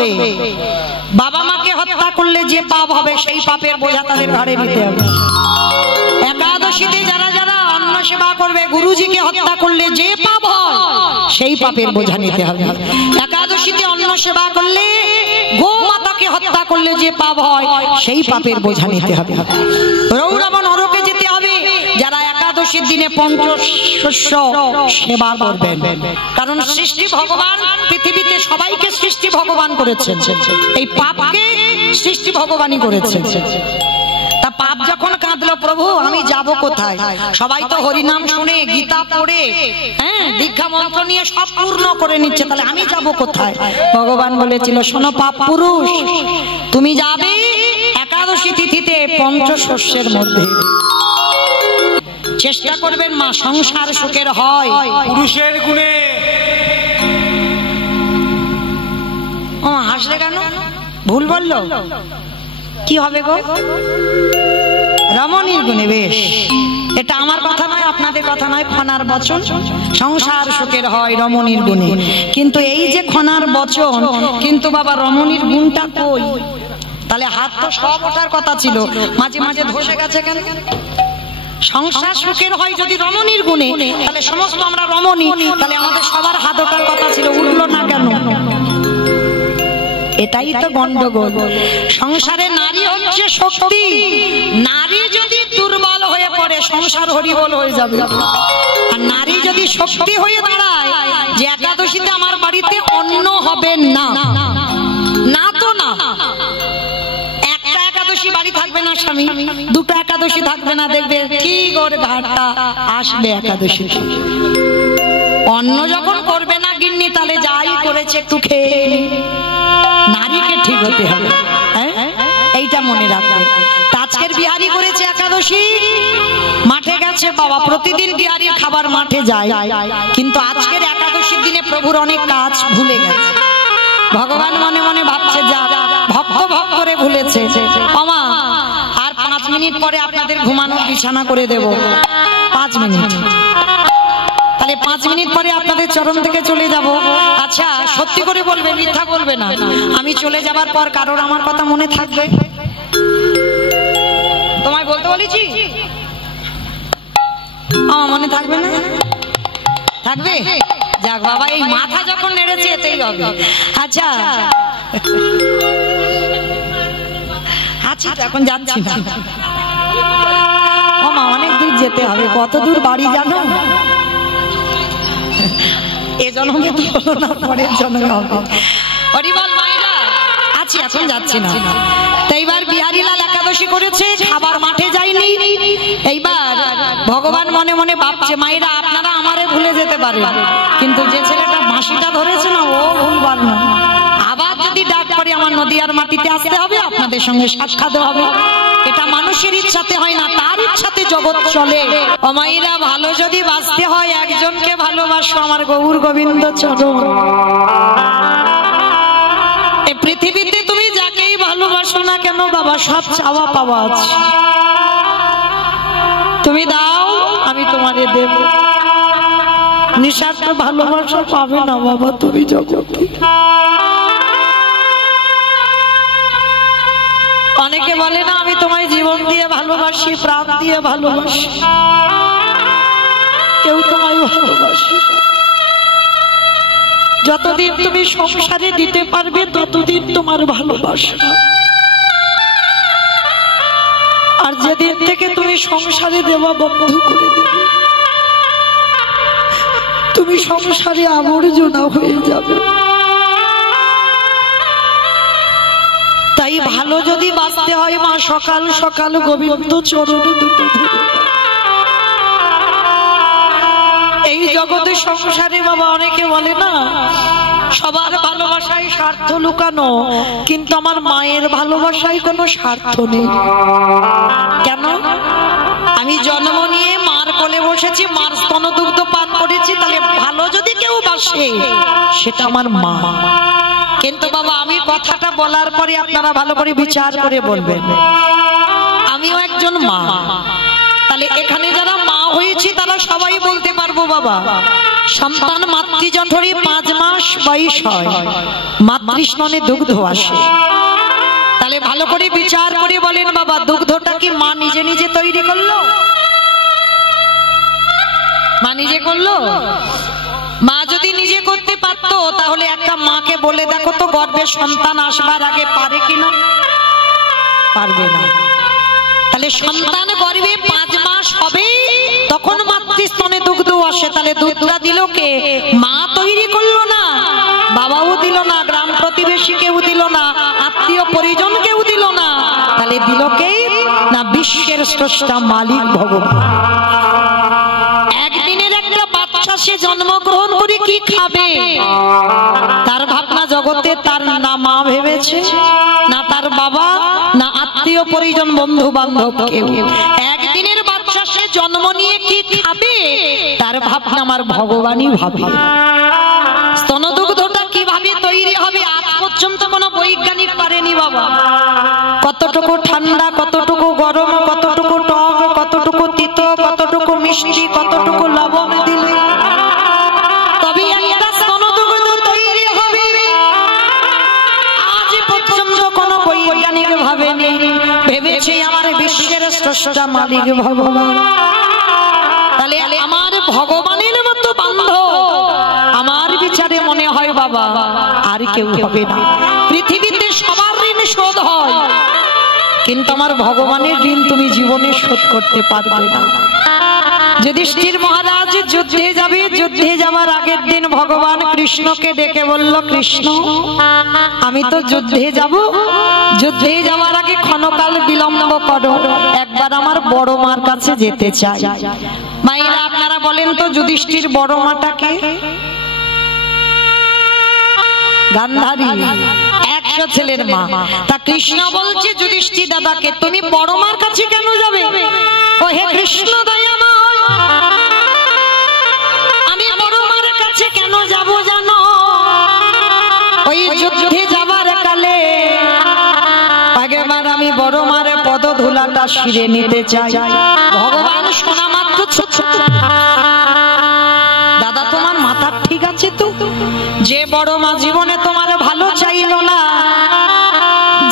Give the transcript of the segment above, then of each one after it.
করবে, বাবা মাকে হত্যা করলে যে পাপ হবে সেই পাপের বোঝা তাদের ঘাড়ে নিতে হবে। একাদশীতে যারা যারা অন্ন সেবা করবে, গুরুজিকে হত্যা করলে যে পাপ হয় সেই পাপের বোঝা নিতে হবে। একাদশীতে অন্ন সেবা করলে, গো মাতাকে হত্যা করলে যে পাপ হয় সেই পাপের বোঝা নিতে হবে। রৌরব নরকে যেতে হবে যারা একাদশীর দিনে পঞ্চশস্য সেবা করবেন। কারণ সৃষ্টি ভগবান পৃথিবীতে সবাইকে সৃষ্টি ভগবান করেছেন, এই পাপকে সৃষ্টি ভগবানই করেছেন। তা পাপ যখন কাঁদলো, প্রভু আমি যাব কোথায়? সবাই তো হরিনাম শুনে, গীতা পড়ে, দীক্ষা মন্ত্র নিয়ে সব পূর্ণ করে নিচ্ছে, তাহলে আমি যাব কোথায়? ভগবান বলেছিল, শোনো পাপ পুরুষ, তুমি যাবে একাদশী তিথিতে পঞ্চশস্যের মধ্যে। চেষ্টা করবেন মা সংসার সুখের হয় পুরুষের গুণে। ও হাসলে কেন? ভুল বললো? কি হবে গো? রমণীর গুণে। বেশ, এটা আমার কথা নয়, আপনাদের কথা নয়, খনার বচন। সংসার সুখের হয় রমণীর গুণে। কিন্তু এই যে খনার বচন, কিন্তু বাবা রমণীর গুণটা কই? তাহলে হাত তো সব ওঠার কথা ছিল, মাঝে মাঝে ধসে গেছে কেন? সংসার সুখের হয় যদি রমণীর গুণে, তাহলে সমস্ত আমরা রমণী, তাহলে আমাদের সবার হাত ওঠার কথা ছিল, উঠলো না কেন? এটাই তো গন্ডগোল। সংসারে নারী হচ্ছে শক্তি, নারী যদি দুর্বল হয়ে পড়ে সংসার হরিবল হয়ে যাবে। আর নারী যদি শক্তি হয়ে দাঁড়ায় যে একাদশীতে আমার বাড়িতে অন্ন হবে না, না তো না, একটা একাদশী বাড়ি থাকবে না স্বামী, দুটো একাদশী থাকবে না, দেখবে ঠিক ওর ঘাটটা আসবে একাদশী। অন্ন যখন করবে না গিন্নি, তাহলে যাই করেছে একটু খেয়ে। নারীকে ঠিক হতে হবে, এইটা মনে রাখবে। আজকের বিহারি করেছে একাদশী, মাঠে গেছে বাবা, প্রতিদিন বিহারির খাবার মাঠে যায়, কিন্তু আজকের একাদশীর দিনে প্রভুর অনেক কাজ ভুলে গেছে। ভগবান মনে মনে ভাবছে যা ভক্ত ভক্ত করে ভুলেছে। আমা আর 5 মিনিট পরে আপনাদের ঘুমানোর বিছানা করে দেব, 5 মিনিট, তাহলে 5 মিনিট পরে আপনাদের চরণ থেকে চলে যাব। আচ্ছা সত্যি করে বলবে, মিথ্যা বলবে না। আমি চলে যাবার পর কারোর আমার কথা মনে থাকবে? তোমায় বলতে বলেছি, আমার মনে থাকবে না? থাকবে? যাক বাবা, এই মাথা যখন নেড়েছে এতেই হবে। আচ্ছা আচ্ছা এখন যাচ্ছি না, ও মা অনেক দূর যেতে হবে। কত দূর বাড়ি জানো? এ জন্মে তো হলো না, পরের জন্মে হবে। হরিবল মায়েরা, আচ্ছা এখন যাচ্ছি না। তো এইবার বিহারীলাল একাদশী করেছে, খাবার মাঠে যায়নি। এইবার ভগবান মনে মনে ভাবছে, মায়েরা আপনারা আমারে ভুলে যেতে পারেন, কিন্তু যে ছেলেটা বাঁশিটা ধরেছে না, ও ভুলবার না। আবার যদি ডাক পড়ে আমার নদীয়ার মাটিতে আসতে হবে, আপনাদের সঙ্গে সাক্ষাৎ হবে। এটা মানুষের ইচ্ছাতে হয় না, তার ইচ্ছাতে জগৎ চলে। ও মায়েরা, ভালো যদি বাঁচতে হয় একজনকে ভালোবাসো, আমার গৌর গোবিন্দ চরণ। এই পৃথিবীতে তুমি যাকেই ভালোবাসো না কেন বাবা, সব চাওয়া পাওয়া আছে, তুমি দাও আমি তোমারে দেব। নিঃস্বার্থ ভালোবাসা পাবে না বাবা তুমি জগতে। অনেকে বলে না আমি তোমায় জীবন দিয়ে ভালোবাসি, প্রাণ দিয়ে ভালোবাসি, কেউ তোমায় ভালোবাসি। যতদিন তুমি সংসারে দিতে পারবে ততদিন তোমার ভালোবাসা, আর যেদিন থেকে তুমি সংসারে দেওয়া বন্ধ করে দেবে, তুমি সংসারে আবর্জনা হয়ে যাবে। তাই ভালো যদি বাঁচতে হয় মা, সকাল সকাল গোবিন্দ চরণ দুটো ধরে। এই জগতে সংসারে বাবা অনেকে বলে না সবার ভালোবাসায় স্বার্থ লুকানো, কিন্তু আমার মায়ের ভালোবাসায় কোনো স্বার্থ নেই। কেন? আমি জন্ম নিয়ে মার কোলে বসেছি, মার স্তনদুগ্ধ পান করেছি, তাহলে ভালো যদি কেউ বাসে সেটা আমার মা। কিন্তু বাবা আমি কথাটা বলার পরে আপনারা ভালো করে বিচার করে বলবেন, আমিও একজন মা। তাহলে এখানে যারা মা হয়েছি তারা সবাই বলতে পারবো বাবা। সন্তান মাতৃজঠরে 5 মাস বয়স হয়, মাতৃস্তনে দুগ্ধ আসে। তাহলে ভালো করে বিচার করে বলেন বাবা, দুগ্ধটা কি মা নিজে নিজে তৈরি করলো? মা নিজে করলো? মা যদি নিজে করতে পারতো তাহলে একটা মাকে বলে দেখো তো গর্ভে সন্তান আসবার আগে পারে কিনা? পারবে না। তাহলে সন্তান গর্ভে 5 মাস হবে তখন মাতৃস্তনে দুগ্ধ আসে। তাহলে দুধটা দিল কে? মা তৈরি করলো না, বাবাও দিল না, গ্রাম প্রতিবেশী কেউ দিল না, আত্মীয় পরিজন কেউ দিল না। তাহলে দিল কে? না বিশ্বের স্রষ্টা মালিক ভগবান। একদিনের একটা বাচ্চা সে জন্মগ্রহণ করে কি খাবে তার ভাবনা জগতে তার না মা ভেবেছে, না তার বাবা, না আত্মীয় পরিজন বন্ধু বান্ধব কেউ। একদিনের বাচ্চা সে জন্ম নিয়ে কি খাবে তার ভাবনা আমার ভগবানই ভাবে। স্তনদুগ্ধটা কিভাবে তৈরি হবে আজ পর্যন্ত কোনো বৈজ্ঞানিক পারেনি বাবা। কতটুকু ঠান্ডা, কতটুকু গরম, কতটুকু টক, কতটুকু তিতো, কতটুকু মিষ্টি, কতটুকু লবণ দিলে তবে একটা স্তনদুগ্ধ তৈরি হবে আজ পর্যন্ত কোনো বৈজ্ঞানিক ভাবেনি। ভেবেছে আমার বিশ্বের স্রষ্টা মালিক ভগবান। তাহলে আমার ভগবানের মতো বান্ধব আমার বিচারে মনে হয় বাবা আর কেউ হবে না। পৃথিবীতে সবার ঋণ শোধ হয়, কিন্তু আমার ভগবানের ঋণ তুমি জীবনে শোধ করতে পারবে না। যুধিষ্ঠির মহারাজ যুদ্ধে যাবে, যুদ্ধে যাওয়ার আগের দিন ভগবান কৃষ্ণকে ডেকে বলল, কৃষ্ণ আমি তো যুদ্ধে যাব, যুদ্ধে যাওয়ার আগে ক্ষণকাল বিলম্ব করো, একবার আমার বড় মার কাছে যেতে চাই। মায়েরা আপনারা বলেন তো যুধিষ্ঠির বড় মাটাকে? গান্ধারী, 100 ছেলের মা। তা কৃষ্ণ বলছে যুধিষ্ঠির দাদাকে, তুমি বড় মার কাছে কেন যাবে? ও হে কৃষ্ণ দয়াময়, আমি বড় মার কাছে কেন যাব জানো? ওই যুদ্ধে যাবার কালে আগেবার আমি বড় মার পদধূলাটা শিরে নিতে চাই। ভগবান শোনা মাত্র দাদা তোমার মাথা ঠিক আছে তো? যে বড় মা জীবনে তোমার ভালো চাইলো না,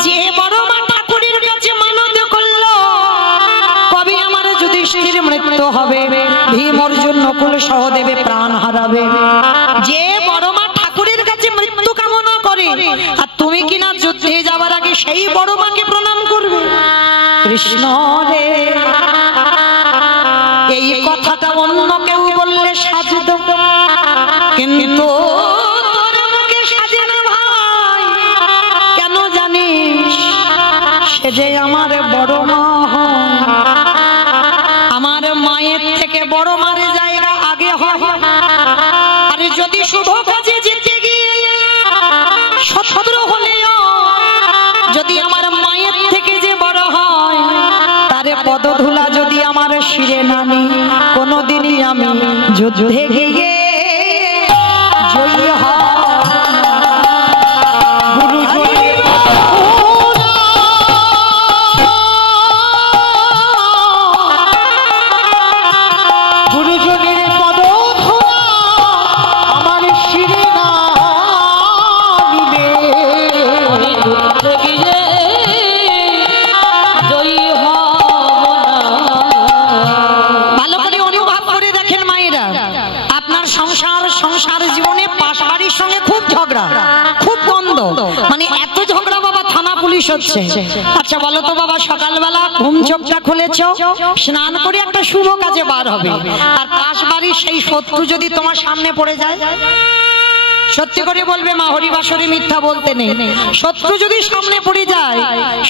যে বড় মা ঠাকুরের কাছে মানত করলো কবে আমার যুধিষ্ঠির মৃত্যু হবে, ভীম অর্জুন নকুল সহদেবে প্রাণ হারাবে, যে বড় মা ঠাকুরের কাছে মৃত্যু কামনা করে, আর তুমি কিনা যুদ্ধে যাওয়ার আগে সেই বড় মাকে প্রণাম করবে? কৃষ্ণ রে, এই কথাটা অন্য কেউ বললে সাজত, কিন্তু তোর মুখে সাজে না ভাই। কেন জানিস? সে যে আমার বড় মা হয়, আমার মায়ের থেকে বড় মার জায়গা আগে হয়। আর যদি শুভ কাজে যেতে গিয়ে শত্রু হলেও যদি আমার মায়ের থেকে যে বড় হয় তারে পদধূলা যদি আমার শিরে না নি, কোনদিনই আমি যুদ্ধে গিয়ে জয়ী হব। সংসার জীবনে পাশবাড়ির সঙ্গে খুব ঝগড়া, খুব দ্বন্দ্ব, মানে এত ঝগড়া বাবা থানা পুলিশ হচ্ছে। আচ্ছা বলো তো বাবা, সকালবেলা ঘুম চোখটা খুলেছ, স্নান করে একটা শুভ কাজে বার হবে, আর পাশবাড়ির সেই শত্রু যদি তোমার সামনে পড়ে যায়, সত্যি করে বলবে মা, হরিবাসরে মিথ্যা বলতে নেই, শত্রু যদি সামনে পড়ে যায়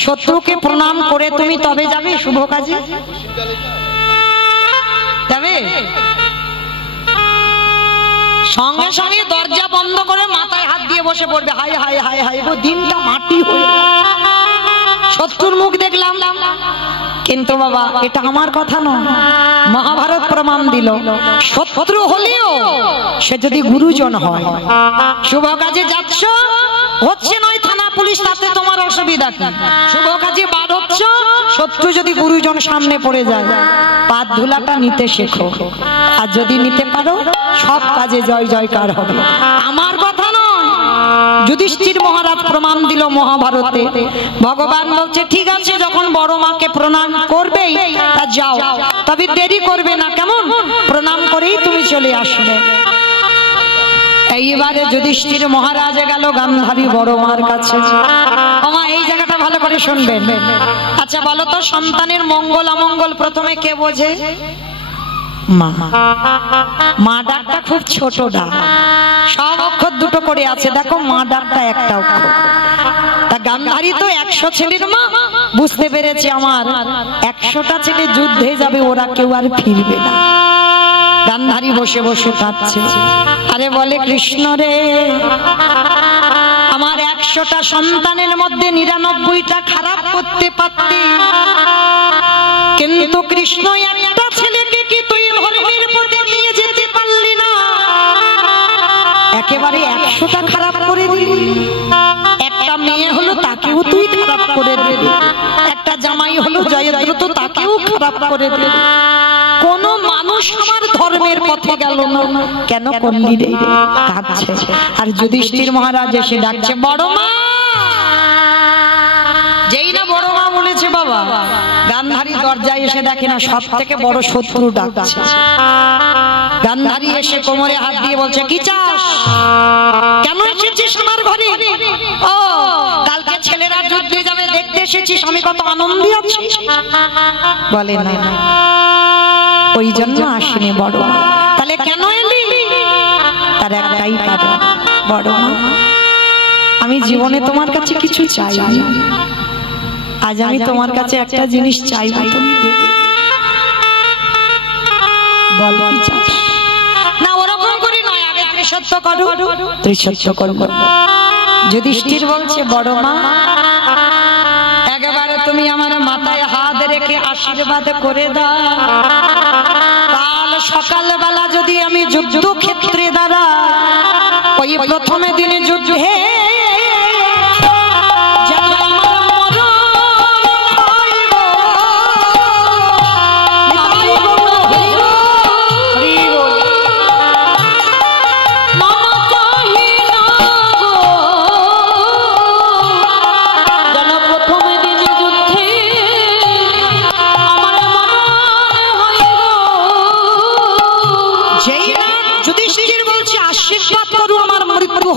শত্রুকে প্রণাম করে তুমি তবে যাবে শুভ কাজে? যাবে? সঙ্গে সঙ্গে দরজা বন্ধ করে মাথায় হাত দিয়ে বসে পড়বে, হায় হায় হায় হায় গো, দিনটা মাটি হয়ে শত্রুর মুখ দেখলাম। কিন্তু বাবা এটা আমার কথা নয়, মহাভারত প্রমাণ দিল শত্রু হলেও সে যদি গুরুজন হয়, শুভ কাজে যাচ্ছ, হচ্ছে নয় থানা পুলিশ, তাতে তোমার অসুবিধা কি? শুভ কাজে বার হচ্ছ, শত্রু যদি গুরুজন সামনে পড়ে যায়, পাত ধুলাটা নিতে শেখো, আর যদি নিতে পারো সব কাজে জয় জয়কার হবে। আমার কথা নয়, যুধিষ্ঠির মহারাজ প্রমাণ দিল মহাভারতে। ভগবান বলছে ঠিক আছে, যখন বড় মাকে প্রণাম করবেই তা যাও, তবে দেরি করবে না, কেমন? প্রণাম করেই তুমি চলে আসবে। এইবারে যুধিষ্ঠির মহারাজ গেল গান্ধারী বড় মার কাছে। ওমা, এই জায়গাটা ভালো করে শুনবেন। আচ্ছা বলো তো, সন্তানের মঙ্গল অমঙ্গল প্রথমে কে বোঝে? মা। মা ডাকটা খুব ছোট ডাক, সব অক্ষর দুটো করে আছে, দেখো মা ডাকটা একটা অক্ষর। তা গান্ধারী তো 100 ছেলের মা, বুঝতে পেরেছে আমার 100টা ছেলে যুদ্ধে যাবে, ওরা কেউ আর ফিরবে না। গান্ধারী বসে বসে কাঁদছে, আরে বলে কৃষ্ণ রে, আমার 100টা সন্তানের মধ্যে 99টা খারাপ করতে পারতি, কিন্তু কৃষ্ণ একটা ছেলেকে কি তুই ধর্মের পথে নিয়ে যেতে পারলি না? একেবারে 100টা খারাপ করে দিলি। একটা মেয়ে হলো, তাকেও তুই খারাপ করে দিলি। একটা জামাই হলো জয়দ্রথ, তাকেও খারাপ করে দিলি। কোন মানুষ আমার ধর্মের পথে গেল না, কেন করলি রে? কাঁদছে। আর যুধিষ্ঠির মহারাজ এসে ডাকছে বড় মা। যেই না বড় মা বলেছে, বাবা গান্ধারী দরজায় এসে দেখে না, সব থেকে বড় শত্রু ডাকছে। গান্ধারী এসে কোমরে হাত দিয়ে বলছে, কি চাস? কেন এসেছিস আমার ঘরে? ও কালকে ছেলেরা যুদ্ধে যাবে দেখতে এসেছিস, আমি কত আনন্দে আছি। বলে না, ওই জন্য আসেনি বড় মা। তাহলে কেন এলি? তার একটাই কারণ, বড় মা আমি জীবনে তোমার কাছে কিছু চাইনি, আজ আমি তোমার কাছে একটা জিনিস চাইব, তুমি দেবে। বল কি চাস? না ওরকম করি নয়, আগে তুমি সত্য করো। তুই সত্য করবো। যুধিষ্ঠির বলছে বড় মা, একেবারে তুমি আমার মাথায় হাত রেখে আশীর্বাদ করে দাও, কাল সকালবেলা যদি আমি যুদ্ধক্ষেত্রে দাঁড়াই, ওই প্রথমে দিনে যুদ্ধে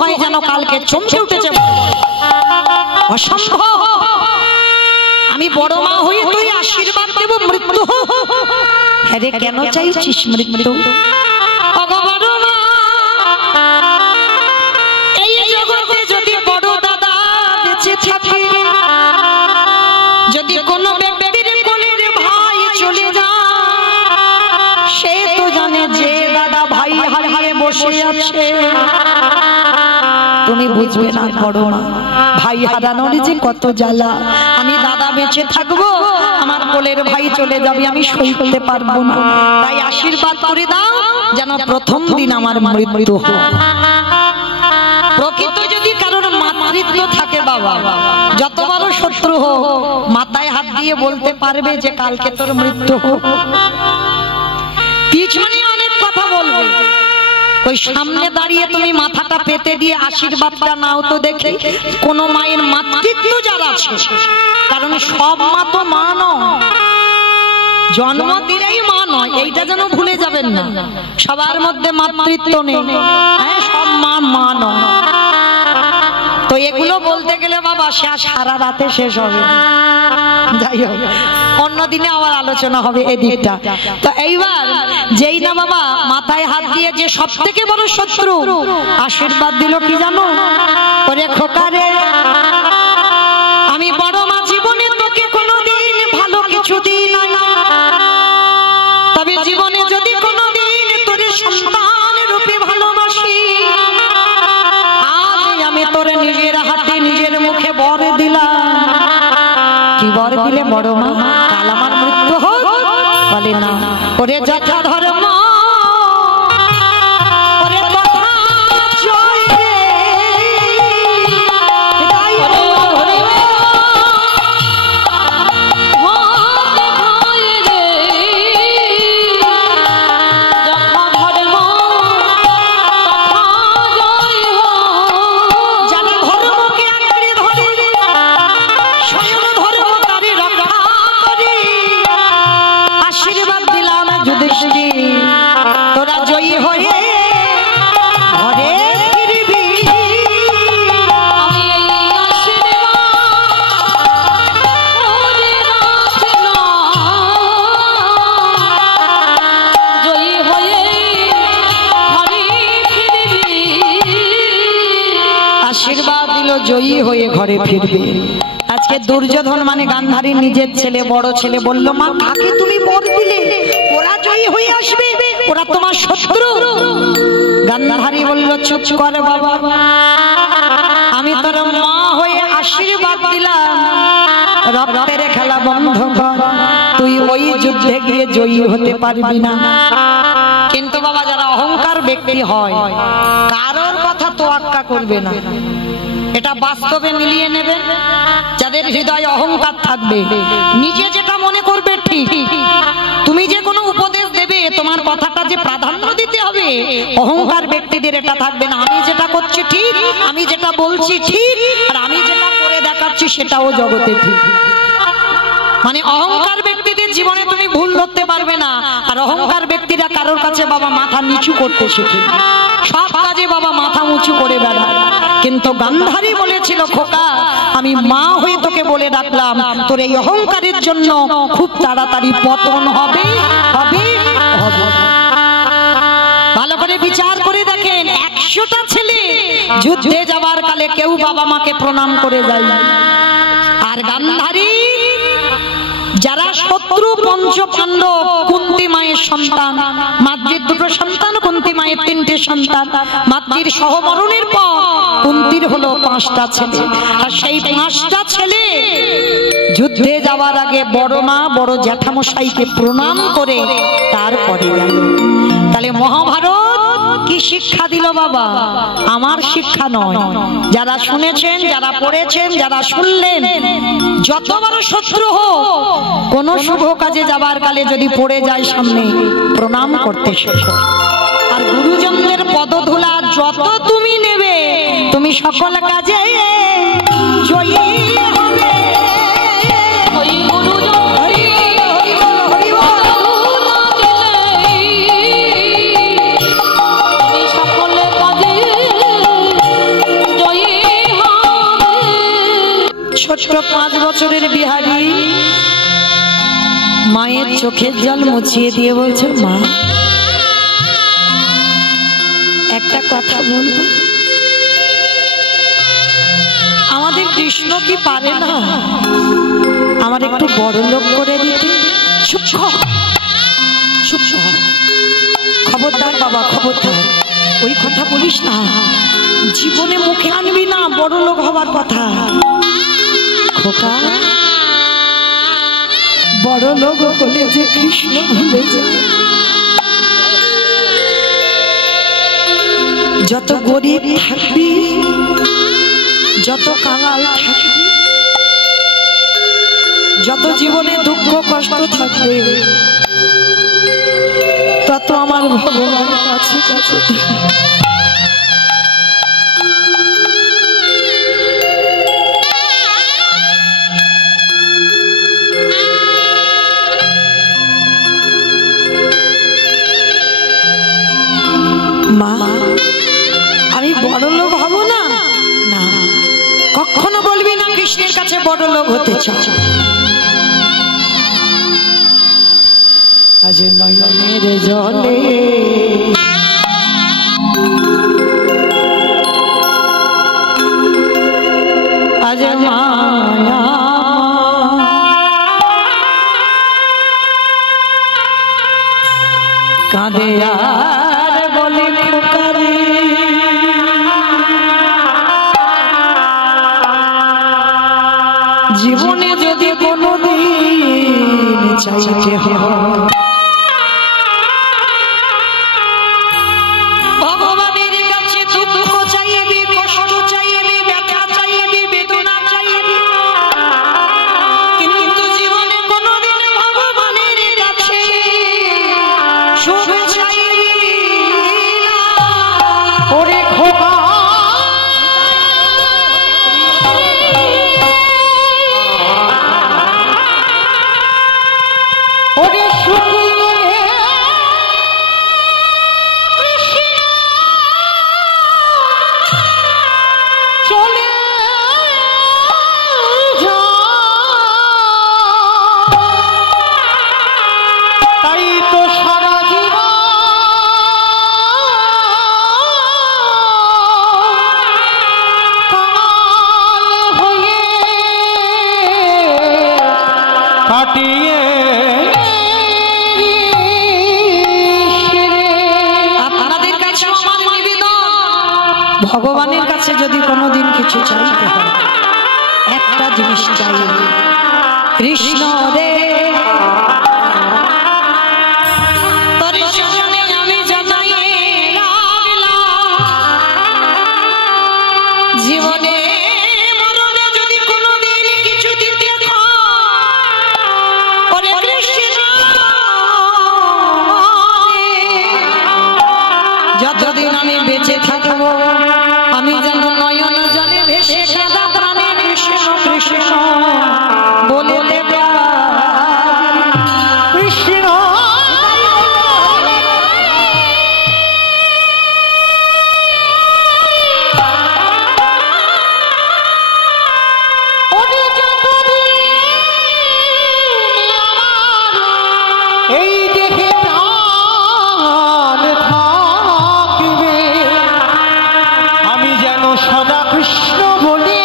হয় যেন কালকে চমকে উঠেছে। অসম্ভব, আমি বড় মা হয়ে তুই আশীর্বাদ দেব মৃত্যু? হ্যাঁ রে, কেন চাইছিস মৃত্যু? এই জগতে যদি বড় দাদা বেঁচে থাকে, যদি কোনো ব্যক্তির কোলের ভাই চলে যায়, সে তো জানে যে দাদা ভাই হারিয়ে বসে আছে। তুমি বুঝবে না বড় মা, ভাই হারানোর যে কত জ্বালা। আমি দাদা বেঁচে থাকবো, আমার কোলের ভাই চলে যাবে, আমি সইতে পারবো না। তাই আশীর্বাদ করে দাও যেন প্রথম দিন আমার মৃত্যু হয়। প্রকৃত যদি কারোর মাতৃত্ব থাকে বাবা, যত বড় শত্রু হোক, মাথায় হাত দিয়ে বলতে পারবে যে কালকে তোর মৃত্যু হোক। পিছনে অনেক কথা বলবে, ওই সামনে দাঁড়িয়ে তুমি মাথাটা পেতে দিয়ে আশীর্বাদটা নাও তো দেখি। কোন মায়ের মাতৃত্ব যারা আছে, কারণ সব মা তো মা নয়, জন্ম দিলেই মা নয়, এইটা যেন ভুলে যাবেন না। সবার মধ্যে মাতৃত্ব নেই, হ্যাঁ সব মা মা নয়। তো এগুলো বলতে গেলে বাবা সারা রাতে শেষ হবে। যাই হোক, অন্যদিনে আবার আলোচনা হবে এদিকটা। তো এইবার যেই না বাবা মাথায় হাত দিয়ে যে সব থেকে বড় শত্রু আশীর্বাদ দিল, কি জানো? ওরে খোকারে, আমি বড় মা জীবনে তোকে কোনোদিন ভালো কিছু দিই না, তবে জীবনে যদি কোনোদিন তোর সন্তান রূপে ভালোবাসি, আজ আমি তোর নিজের হাতে নিজের মুখে বর দিলাম। কি বর দিলে বড় মা? কাল আমার মৃত্যু হোক? বলে না, ওরে যথা ধর্ম ওরে কথা জয় রে, জয়ী হয়ে ঘরে ফিরবে। আজকে দুর্যোধন মানে গান্ধারীর নিজের ছেলে, বড় ছেলে বলল, মা কাকে তুমি বর দিলে? ওরা জয়ী হয়ে আসবে, ওরা তোমার শত্রু। গান্ধারী বলল, চুপ কর বাবা, আমি তোর মা হয়ে আশীর্বাদ দিলাম, রক্তের খেলা বন্ধ কর, তুই ওই যুদ্ধে গিয়ে জয়ী হতে পারবি না। কিন্তু বাবা যারা অহংকার ব্যক্তি হয় কারোর কথা তোয়াক্কা করবে না, এটা বাস্তবে মিলিয়ে নেবে। যাদের হৃদয়ে অহংকার থাকবে, নিজে যেটা মনে করবে ঠিক, তুমি যে কোনো উপদেশ দেবে তোমার কথাটা যে প্রাধান্য দিতে হবে, অহংকার ব্যক্তিদের এটা থাকবে না। আমি যেটা করছি ঠিক, আমি যেটা বলছি ঠিক, আর আমি যেটা করে দেখাচ্ছি সেটাও জগতে ঠিক। মানে অহংকার ব্যক্তিদের জীবনে তুমি ভুল ধরতে পারবে না। আর অহংকার ব্যক্তিরা কারোর কাছে বাবা মাথা নিচু করতে শেখে, সব কাজে বাবা মাথা উঁচু করে বেড়ায়। কিন্তু গান্ধারী বলেছিল, খোকা আমি মা হয়ে তোকে বলে রাখলাম, তোর এই অহংকারের জন্য খুব তাড়াতাড়ি পতন হবে হবে হবে। ভালো করে বিচার করে দেখেন, 100টা ছেলে যুদ্ধে যাবার কালে কেউ বাবা মাকে প্রণাম করে যায়, আর গান্ধারী যারা শত্রু পঞ্চ পাণ্ডব, কুন্তী মায়ের সন্তান, মাতৃর 2টো সন্তান, কুন্তী মায়ের 3টে সন্তান, মাতৃর সহমরণের পর কুন্তীর হলো 5টা ছেলে, আর সেই 5টা ছেলে যুদ্ধে যাওয়ার আগে বড় মা বড় জ্যাঠামশাইকে প্রণাম করে তারপরে গেল। তাহলে মহাভারত কি শিক্ষা দিল বাবা? আমার শিক্ষা নয়, যারা শুনেছেন, যারা পড়েছেন, যারা শুনলেন, যত বড় শত্রু হোক কোন শুভ কাজে যাবার কালে যদি পড়ে যায় সামনে প্রণাম করতে শেখো। আর গুরুজনদের পদধূলা যত তুমি নেবে তুমি সকল কাজে জয়ী হবে। ছোট্ট 5 বছরের বিহারী মায়ের চোখের জল মুছিয়ে দিয়ে বলছে, মা একটা কথা বলবো, আমাদের কৃষ্ণ কি পারে না আমার একটু বড় লোক করে দিতে? চুপ কর, চুপ কর, খবরদার বাবা, খবরদার ওই কথা বলিস না, জীবনে মুখে আনবি না বড় লোক হবার কথা। খোকা, বড় লোক হলে যে কৃষ্ণ ভুলে যায়। যত গরিব থাকবি, যত কাঙাল থাকবি, যত জীবনে দুঃখ কষ্ট থাকবে, তত আমার ভগবানের কাছে কাছে মা আমি বড় লোক হব না। না, কখনো বলবি না কৃষ্ণের কাছে বড় লোক হতে চাও। আজ নয়নের জলে আজ মায়া কাঁদে আর বলে পুকারে, জীবনে যদি কোনোদিন চাইতে হয় ভগবানের কাছে দুঃখ চাইবি, কষ্ট চাইবি, ব্যথা চাইবি, বেদনা চাইবি, কিন্তু জীবনে কোনোদিন ভগবানের কাছে সুখ চাইবি না। ওরে খোকা, ওরে সুখ ভগবানের কাছে যদি কোনোদিন কিছু চাইতে হয় একটা জিনিস চাই, কৃষ্ণ রে তোর চরণে আমি জানাই জীবনে মরণে যদি কোনোদিন কিছু দিতে হয় কৃষ্ণ, যতদিন আমি বেঁচে থাকবো আমি যেন নয়ন জলে ভেসে সাদা প্রাণে কৃষ্ণ কৃষ্ণ বলে কৃষ্ণ। এই দেখে আমি যেন সদা কৃষ্ণ বলে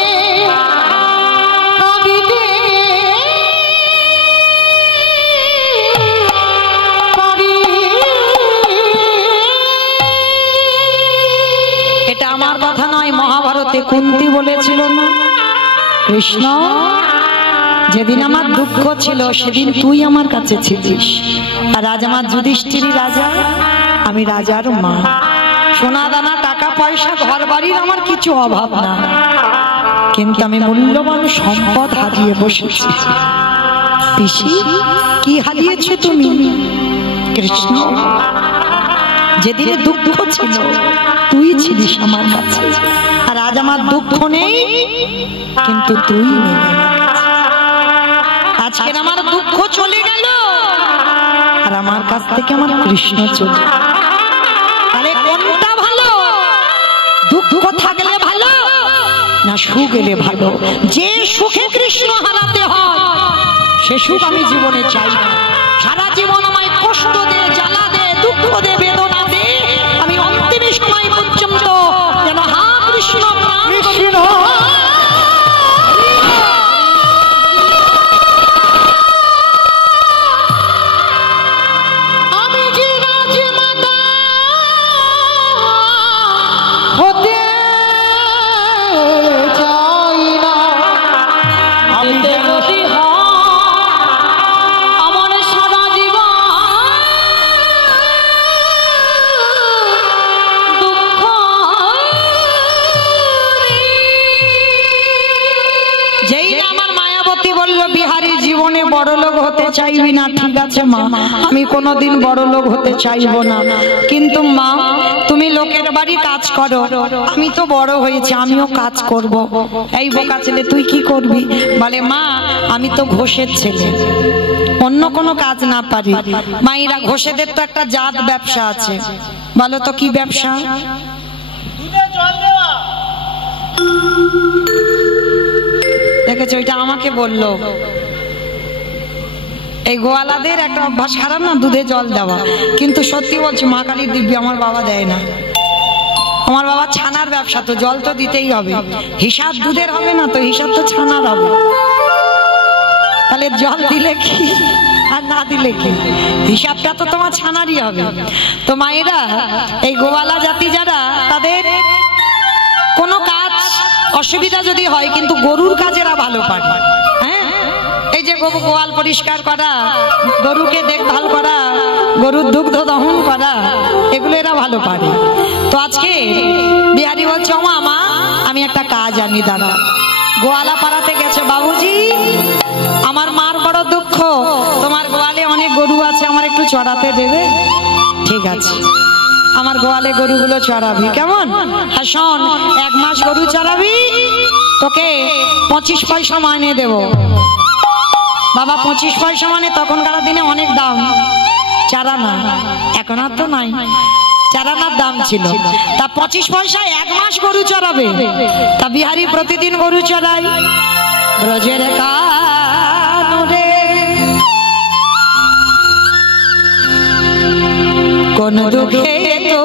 কাঁদিতে পারি। এটা আমার কথা নয়, মহাভারতে কুন্তি বলেছিল না, কৃষ্ণ যেদিন আমার দুঃখ ছিল সেদিন তুই আমার কাছে ছিলিস, আর আজ আমার যুধিষ্ঠির রাজা, আমি রাজার মা, সোনা দানা টাকা পয়সা ঘর বাড়ির আমার কিছু অভাব না, কিন্তু আমি মূল্যবান সম্পদ হারিয়ে বসেছি। পিসি কি হারিয়েছো তুমি? কৃষ্ণ যেদিনে দুঃখ ছিল তুই ছিলিস আমার কাছে, আর আজ আমার দুঃখ নেই কিন্তু তুই নেই। আজকে আমার দুঃখ চলে গেল আর আমার কাছ থেকে আমার কৃষ্ণ চলে, তাহলে কোনটা ভালো? দুঃখ থাকলে ভালো না সুখ এলে ভালো? যে সুখে কৃষ্ণ হারাতে হয় সে সুখ আমি জীবনে চাই না। সারা জীবন আমায় কষ্ট দে, জ্বালা দে, দুঃখ দে, বেদনা দে, আমি অন্তিম সময় পর্যন্ত যেন হা কৃষ্ণ কৃষ্ণ। বড়লোক হতে চাইবি না, ঠিক আছে মা, আমি কোনোদিন বড়লোক হতে চাইবো না, কিন্তু মা তুমি লোকের বাড়ি কাজ করো, আমি তো বড় হয়েছি আমিও কাজ করব। এই বোকা ছেলে তুই কি করবি? বলে মা আমি তো ঘোষের ছেলে, অন্য কোনো কাজ না পারি। মায়েরা ঘোষেদের তো একটা জাত ব্যবসা আছে, বলো তো কি ব্যবসা? দেখেছো, ওইটা আমাকে বললো। এই গোয়ালাদের একটা অভ্যাস খারাপ না, দুধে জল দেওয়া, কিন্তু সত্যি বলছি মা কালীর দিব্যি আমার বাবা দেয় না। আমার বাবা ছানার ব্যবসা, তো জল তো দিতেই হবে, হিসাব দুধের হবে না তো হিসাব তো ছানার হবে, তাহলে জল দিলে কি আর না দিলে কি, হিসাবটা তো তোমার ছানারই হবে। তো মায়েরা এই গোয়ালা জাতি যারা, তাদের কোনো কাজ অসুবিধা যদি হয় কিন্তু গরুর কাজেরা ভালো পারে। হ্যাঁ, এই যে গোয়াল পরিষ্কার করা, গরুকে দেখভাল করা, গরুর দুগ্ধ দহন করা, এগুলো এরা ভালো পারে। তো আজকে বিহারি বলছে ও মা আমি একটা কাজ আনি, দাঁড়া। গোয়ালা পাড়াতে গেছে, বাবুজি আমার মার বড় দুঃখ, তোমার গোয়ালে অনেক গরু আছে, আমার একটু চড়াতে দেবে? ঠিক আছে, আমার গোয়ালে গরুগুলো চড়াবি, কেমন? হ্যাঁ শোন, 1 মাস গরু চড়াবি, তোকে 25 পয়সা মাইনে দেব। বাবা 25 পয়সা মানে তখনকার দিনে অনেক দাম, চারানা, এখন আর তো নাই, চারানার দাম ছিল। তা 25 পয়সা 1 মাস গরু চড়াবে। তা বিহারি প্রতিদিন গরু চড়াই, ব্রজের কানুরে কোন দুঃখে তো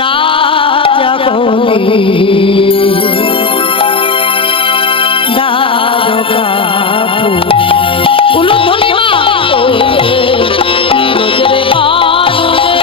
রাজা বলে দারোগা উলুধ্বনি মা ব্রজের কানুরে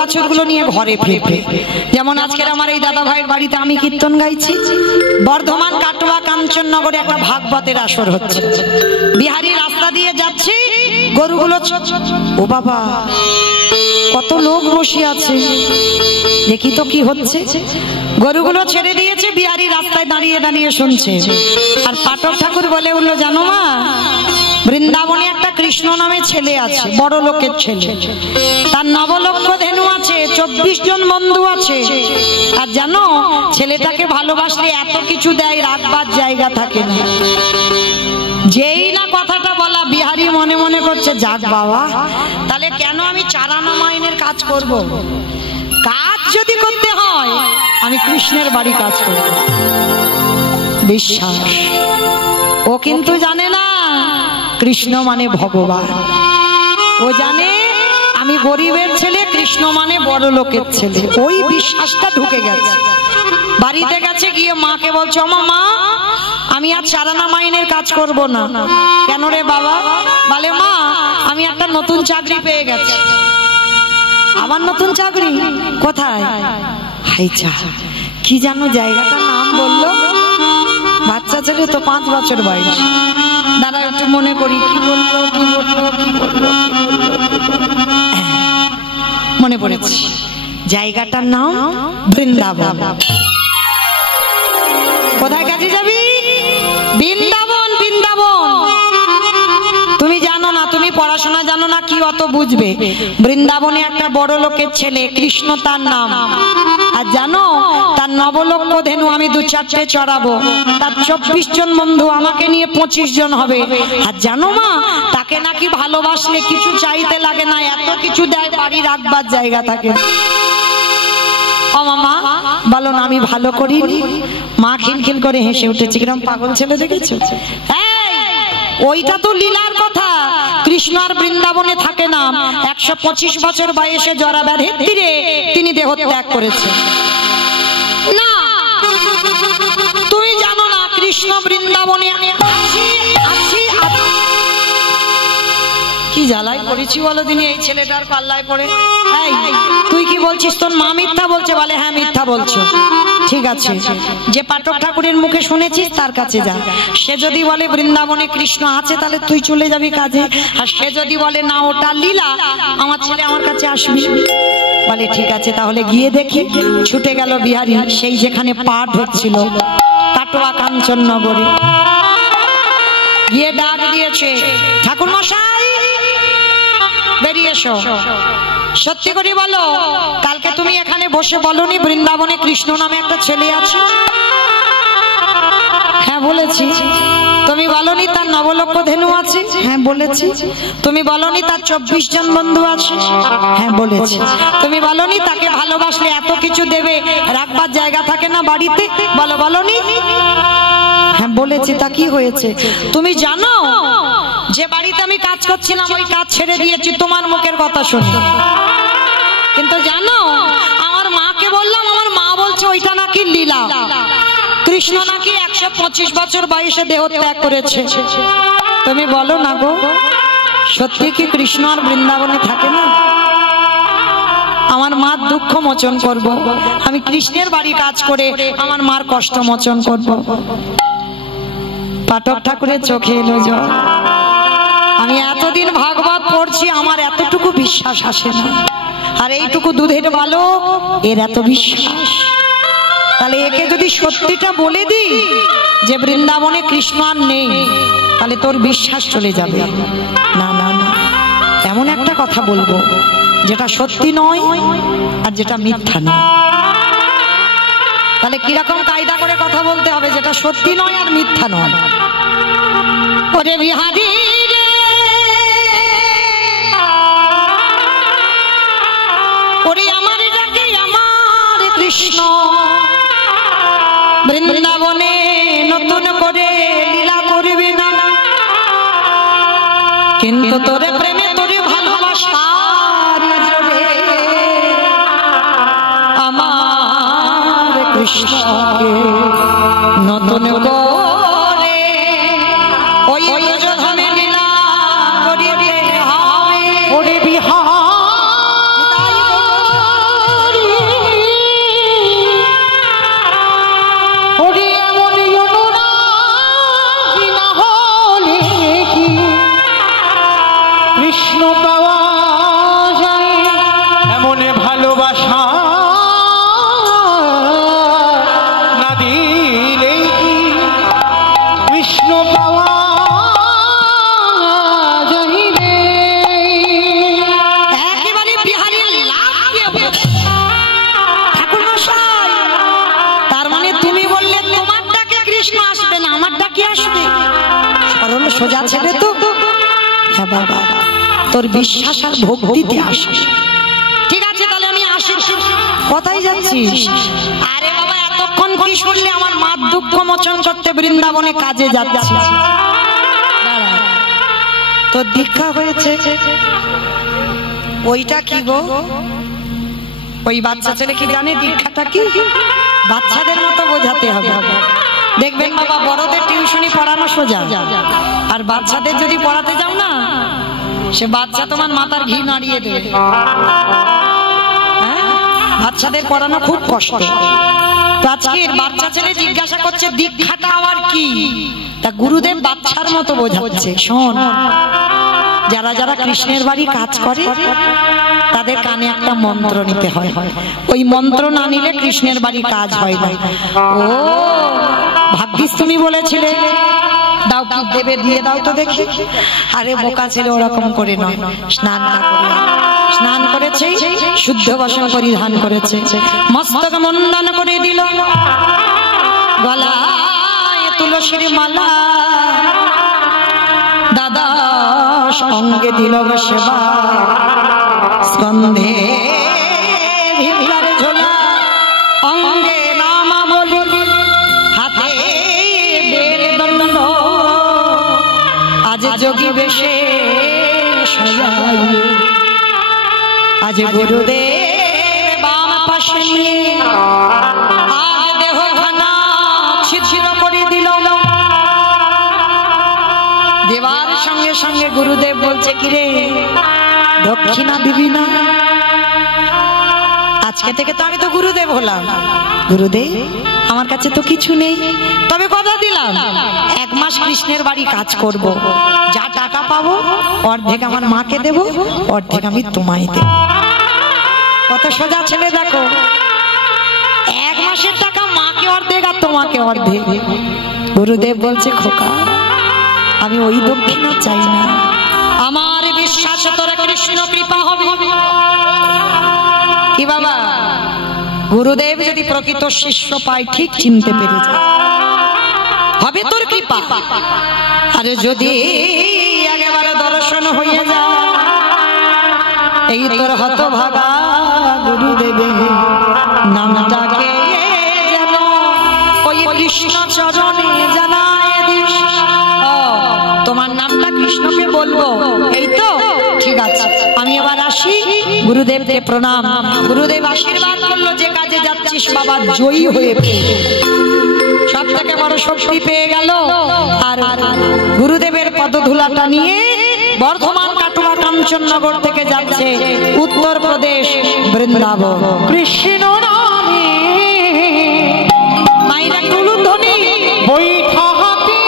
বাছুরগুলো নিয়ে ঘরে ফিরবে। যেমন আজকের আমার এই দাদা ভাইয়ের বাড়িতে আমি কীর্তন গাইছি, বর্ধমান কাটোয়া কাঞ্চননগরে একটা ভাগবতের আসর হচ্ছে। বিহারি রাস্তা দিয়ে যাচ্ছি, গরুগুলো ও বাবা কত লোক বসে আছে, দেখি তো কি হচ্ছে। গরুগুলো ছেড়ে দিয়েছে, বিহারি রাস্তায় দাঁড়িয়ে দাঁড়িয়ে শুনছে। আর পাঠক ঠাকুর বলে উঠলো, জানো মা, বৃন্দাবনে একটা কৃষ্ণ নামে ছেলে আছে, বড় লোকের ছেলে, তার 9 লক্ষ ধেনু আছে, 24 জন বন্ধু আছে। আর জানো, ছেলেটাকে ভালোবাসলে এত কিছু দেয়, রাখবার জায়গা থাকে না। যেই না কথাটা বলা, বিহারি মনে মনে করছে, যাক বাবা, তাহলে কেন আমি চারানা মাইনের কাজ করব? কাজ যদি করতে হয় আমি কৃষ্ণের বাড়ি কাজ করব। বিশ্বাস। ও কিন্তু জানে না কৃষ্ণ মানে ভগবান। ও জানে আমি গরিবের ছেলে, কৃষ্ণ মানে বড় লোকের ছেলে। ওই বিশ্বাসটা ঢুকে গেছে। বাড়িতে গেছে, গিয়ে মাকে বলছে, ওমা মা, আমি আর চারানা মাইনের কাজ করব না। কেন রে বাবা? বলে, মা আমি একটা নতুন চাকরি পেয়ে গেছি। আবার নতুন চাকরি? কোথায়? হাইচা। কি জানো জায়গাটার নাম বললো? বাচ্চা ছেলে তো 5 বছর বয়স। দাদা একটু মনে করি, কি বললো কি বললো কি বললো, মনে পড়েছে। জায়গাটার নাম বৃন্দাবন। কোথায় কাজে যাবি? বৃন্দাবন। বৃন্দাবন তুমি জানো না, তুমি পড়াশোনা জানো না, কি অত বুঝবে? বৃন্দাবনে একটা বড় লোকের ছেলে, কৃষ্ণ তার নাম। আর জানো, তার 9 লক্ষ ধেনু আমি 2-4টে চড়াবো। তার 24 জন বন্ধু, আমাকে নিয়ে 25 জন হবে। আর জানো মা, তাকে নাকি ভালোবাসলে কিছু চাইতে লাগে না, এত কিছু দেয়, বাড়ি রাখবার জায়গা থাকে। ও মামা বলো না আমি ভালো করিনি? মা খিলখিল করে হেসে উঠেছে, কিরম পাগল ছেলে দেখেছো? ওইটা তো লীলার কথা। কৃষ্ণ আর বৃন্দাবনে থাকে না। 125 বছর বয়সে জরা ব্যাধির তীরে তিনি দেহত্যাগ করেছেন। না, তুমি জানো না কৃষ্ণ বৃন্দাবনে কি জ্বালায় পড়েছি বলো দিনি এই ছেলেটার পাল্লায় পড়ে। তুই কি বলছিস? তোর মা মিথ্যা বলছে? বলে, হ্যাঁ মিথ্যা বলছো। ঠিক আছে, যে পাঠক ঠাকুরের মুখে শুনেছিস তার কাছে যা। সে যদি বলে বৃন্দাবনে কৃষ্ণ আছে, তাহলে তুই চলে যাবি কাজে। আর সে যদি বলে না ওটা লীলা, আমার ছেলে আমার কাছে আসবি। বলে ঠিক আছে, তাহলে গিয়ে দেখি। ছুটে গেল বিহারি, সেই যেখানে পাঠ হচ্ছিল কাটোয়া কাঞ্চননগরে। গিয়ে ডাক দিয়েছে, ঠাকুর মশাই বেরিয়ে এসো। সত্যি করে বলো, কালকে তুমি এখানে বসে বলনি বৃন্দাবনে কৃষ্ণ নামে একটা ছেলে আছে? হ্যাঁ বলেছি। তুমি বলনি তার 9 লক্ষ ধেনু আছে? হ্যাঁ বলেছি। তুমি বলনি তার 24 জন বন্ধু আছে? হ্যাঁ বলেছি। তুমি বলনি তাকে ভালোবাসলে এত কিছু দেবে, রাখবার জায়গা থাকে না বাড়িতে? বলো, বলনি? হ্যাঁ বলেছি। তা কি হয়েছে? তুমি জানো যে বাড়িতে আমি কাজ করছিলাম, ওই কাজ ছেড়ে দিয়েছি তোমার মুখের কথা শুনে। কিন্তু জানো, আমার মাকে বললাম, আমার মা বলছে ওইটা নাকি লীলা। কৃষ্ণ নাকি 125 বছর বয়সে দেহত্যাগ করেছে। তুমি বলো না গো, সত্যি কি কৃষ্ণ আর বৃন্দাবনে থাকে না? আমার মার দুঃখ মোচন করব, আমি কৃষ্ণের বাড়ি কাজ করে আমার মার কষ্ট মোচন করব। পাঠক ঠাকুরের চোখে এলো জল। আমি এতদিন ভাগবত পড়ছি, আমার এতটুকু বিশ্বাস আসে না। আর এইটুকু দুধের বালক, এর এত বিশ্বাস। তাহলে একে যদি সত্যিটা বলে দিই যে বৃন্দাবনে কৃষ্ণ আর নেই, তাহলে তোর বিশ্বাস চলে যাবে। না না না, এমন একটা কথা বলবো যেটা সত্যি নয় আর যেটা মিথ্যা নয়। তাহলে কিরকম কায়দা করে কথা বলতে হবে যেটা সত্যি নয় আর মিথ্যা নয়? ওরে বিহারি রে, ওরে আমার ডাকে আমার কৃষ্ণ, বৃন্দাবনে নতুন করে লীলা করবি না, কিন্তু তোরে প্রেমে তোরে ভালোবাসার জোরে আমার কৃষ্ণকে নতুন করে ওই ব্রজধামে লীলা করিতে হবে। ওরে বিহার কৃষ্ণ পাওয়া যায় এমন ভালোবাসা না দিলে কি কৃষ্ণ পাওয়া যাইবে। একেবারে বিহারীর লাভ দিয়ে বলেছে। ঠাকুর মশাই, তার মানে তুমি বললে তোমার ডাকে কৃষ্ণ আসবে না, আমার ডাকে আসবে? সরল সোজা ছেলে তো। হ্যাঁ বাবা, তোর বিশ্বাস আর ভক্তিতে আসে। ঠিক আছে, তাহলে আমি আসি। কোথায় যাচ্ছিস? আরে বাবা, এতক্ষণ কি শুনলে? আমার মার দুঃখ মোচন করতে বৃন্দাবনে কাজে যাচ্ছি। তোর দীক্ষা হয়েছে? ওইটা কি গো? ওই বাচ্চা ছেলে কি জানে দীক্ষাটা কি? বাচ্চাদের মতো বোঝাতে হবে। দেখবেন বাবা, বড়দের টিউশনি পড়ানো সোজা, আর বাচ্চাদের যদি পড়াতে যাও না, সে বাচ্চা তোমার মাথার ঘি নাড়িয়ে দেবে। বাচ্চাদের পড়ানো খুব কষ্ট। আজকের বাচ্চা ছেলে জিজ্ঞাসা করছে দীক্ষাটা আবার কি? তা গুরুদেব বাচ্চার মতো বোঝাচ্ছে। শোন, যারা যারা কৃষ্ণের বাড়ি কাজ করে তাদের কানে একটা মন্ত্র নিতে হয়। ওই মন্ত্র না নিলে কৃষ্ণের বাড়ি কাজ হয় না। ও ভাগ্যিস তুমি বলেছিলে। দাও, কি দেবে দিয়ে দাও তো দেখি। আরে বোকা ছেলে, ওরকম করে নয়। স্নান না করে, স্নান করেছে, শুদ্ধ বসন পরিধান করেছে, মস্তক মন্দন করে দিল, গলায় তুলসীর মালা, দাদা সঙ্গে দিল সেবা, স্কন্ধে ভিড়ার ঝোলা, অঙ্গে নামা বলি, হাতে বেল দণ্ড, আজ যোগী বেশে সজাই, আজ গুরুদেব বাম পাশে নিয়ে আজ দেহখানা ছিন্ন করে দিল। দেবার সঙ্গে সঙ্গে গুরুদেব বলছে, কিরে দক্ষিণা দিবি না? আজকে থেকে তো আমি তো গুরুদেব হলাম। গুরুদেব, আমার কাছে তো কিছু নেই, তবে কথা দিলাম 1 মাস কৃষ্ণের বাড়ি কাজ করব, যা টাকা পাবো অর্ধেক আমার মাকে দেব, অর্ধেক আমি তোমায় দেব। কত সোজা ছেলে দেখো, 1 মাসের টাকা মাকে অর্ধেক আর তোমাকে অর্ধেক। গুরুদেব বলছে, খোকা আমি ওই দক্ষিণা চাই না, আমার বিশ্বাস তোর কৃষ্ণ কৃপা হবে। কি বাবা, গুরুদেব যদি প্রকৃত শিষ্য পায় ঠিক চিনতে পেরে যায়, হবে তোর কৃপা। আরে যদি একেবারে দর্শন হয়ে যায়, এই তোর হতভাগা গুরুদেবের নামটাকে যেন ওই কৃষ্ণ চরণে জানায় দিস। তোমার নামটা কৃষ্ণকে বলবো, এই তো? ঠিক আছে, আমি এবার আসি। গুরুদেবকে প্রণাম। গুরুদেব আশীর্বাদ করলো, যে কাজে যাচ্ছিস বাবা জয়ী হয়ে ফিরবে, সব থেকে বড় শক্তি পেয়ে গেল। আর গুরুদেবের পদধূলাটা নিয়ে বর্ধমান কাটুয়া কাঞ্চননগর থেকে যাচ্ছে উত্তরপ্রদেশ বৃন্দাবন। কৃষ্ণ নামে মাইরা টুলুধ্বনি বৈঠা হাতে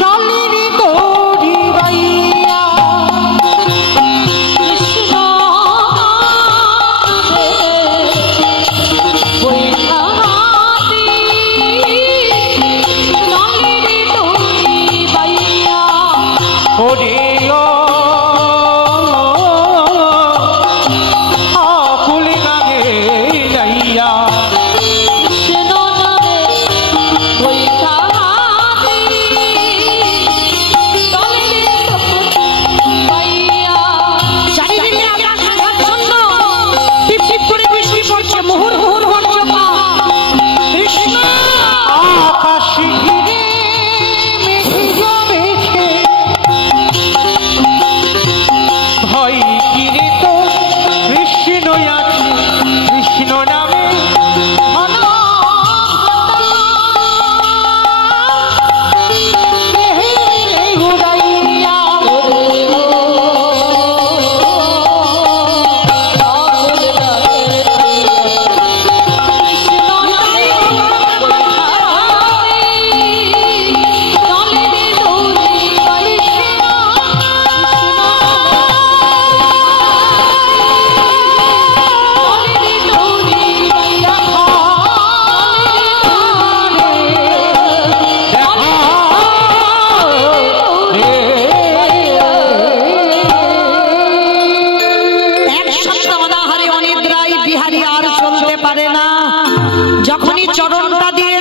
চলিনি তোরি বাইয়া। কৃষ্ণ বৈঠা হাতে চলিনি তোরি বাইয়া। ওরে আকুল নাগে যাইয়া কৃষ্ণ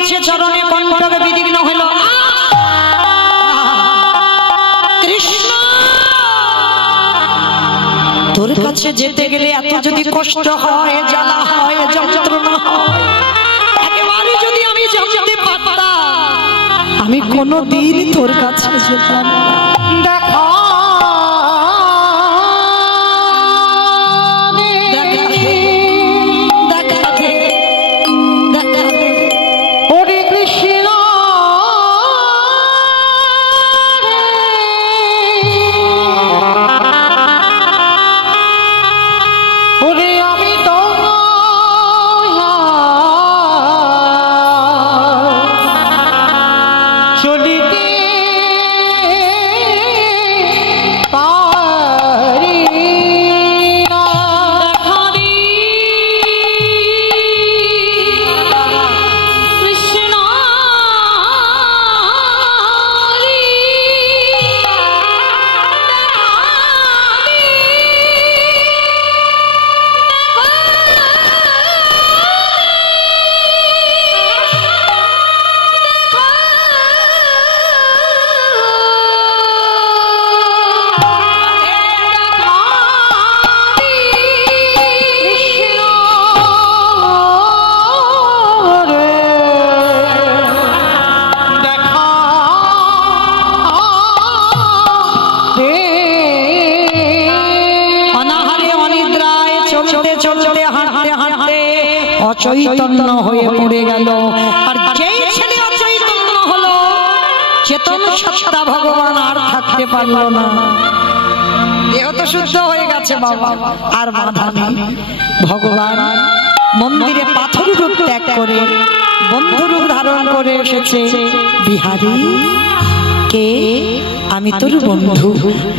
দিচ্ছে চরণে কণ্ঠকে বিদীর্ণ হইল কৃষ্ণ তোর কাছে যেতে গেলে এত যদি কষ্ট হয় জ্বালা হয় যন্ত্রণা হয় একেবারে যদি আমি জানতে পারতাম আমি কোনোদিন তোর কাছে যেতাম দেখা হরে কৃষ্ণ ওরে আমি তো চলিতে পারি না হরি কৃষ্ণ অচৈতন্য হয়ে পড়ে গেল আর যেই ছেলে অচৈতন্য হলো চেতন সত্তা ভগবান আর থাকতে পারলো না দেহ তো শুদ্ধ হয়ে গেছে বাবা আর বাধা নেই ভগবান মন্দিরে পাথর রূপ ত্যাগ করে বন্ধু রূপ ধারণ করে এসেছে বিহারী কে আমি তোর বন্ধু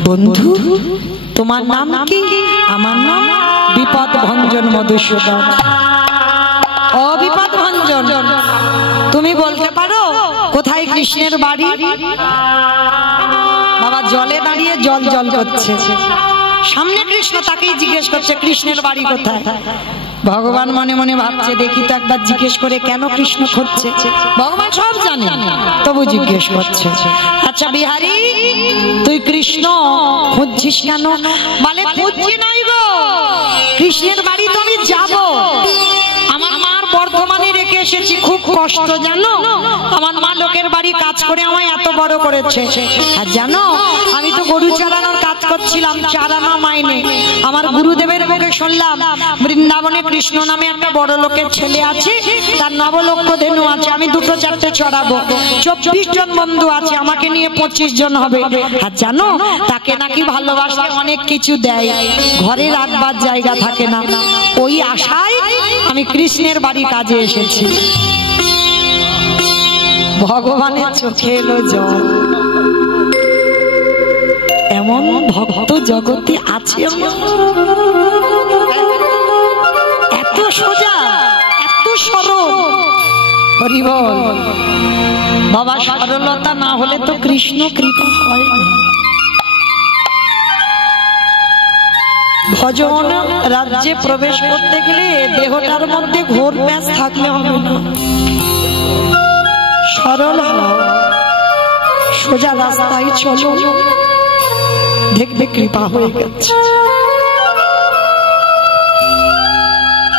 বন্ধু তোমার নাম কি আমার নাম বিপদ ভঞ্জন মধুসূদন ও বিপদ ভঞ্জন তুমি বলতে পারো কোথায় কৃষ্ণের বাড়ি বাবা জলে দাঁড়িয়ে জল জল করছে সামনে কৃষ্ণ তাকেই জিজ্ঞেস করছে কৃষ্ণের বাড়ি কোথায় ভগবান মনে মনে ভাবছে দেখি তো একবার জিজ্ঞেস করে কেন কৃষ্ণ খুঁজছে ভগবান সব জানে তবু জিজ্ঞেস করছে আচ্ছা বিহারী তুই কৃষ্ণ খুঁজছিস কেন বলে খুঁজছি নয় গো কৃষ্ণের বাড়ি তো আমি যাবো আমার মার বর্ধমানে রেখে এসেছি খুব কষ্ট জানো আমার মা লোকের বাড়ি কাজ করে আমায় এত বড় করেছে আর জানো আমি তো গরু চালানোর কাজ করছিলাম চারানা মাইনে আমার গুরুদেবের মুখে শুনলাম বৃন্দাবনে কৃষ্ণ নামে একটা বড় লোকের ছেলে আছে তার নবলক্ষ ধেনু আছে আমি দুটো চারটে চড়াবো 24 জন বন্ধু আছে আমাকে নিয়ে 25 জন হবে আর জানো তাকে নাকি ভালোবাসলে অনেক কিছু দেয় ঘরে রাখবার জায়গা থাকে না ওই আশায় আমি কৃষ্ণের বাড়ি কাজে এসেছি ভগবানের চোখে এলো জল এমন ভক্ত জগতে আছে এত সোজা এত সরল হরি বল বাবা সরলতা না হলে তো কৃষ্ণ কৃপা হয় না ভজন রাজ্যে প্রবেশ করতে গেলে দেহটার মধ্যে ঘোর ব্যাস থাকলে হবে না সরল হও সোজা রাস্তায় চলো দেখবে কৃপা হয়ে গেছে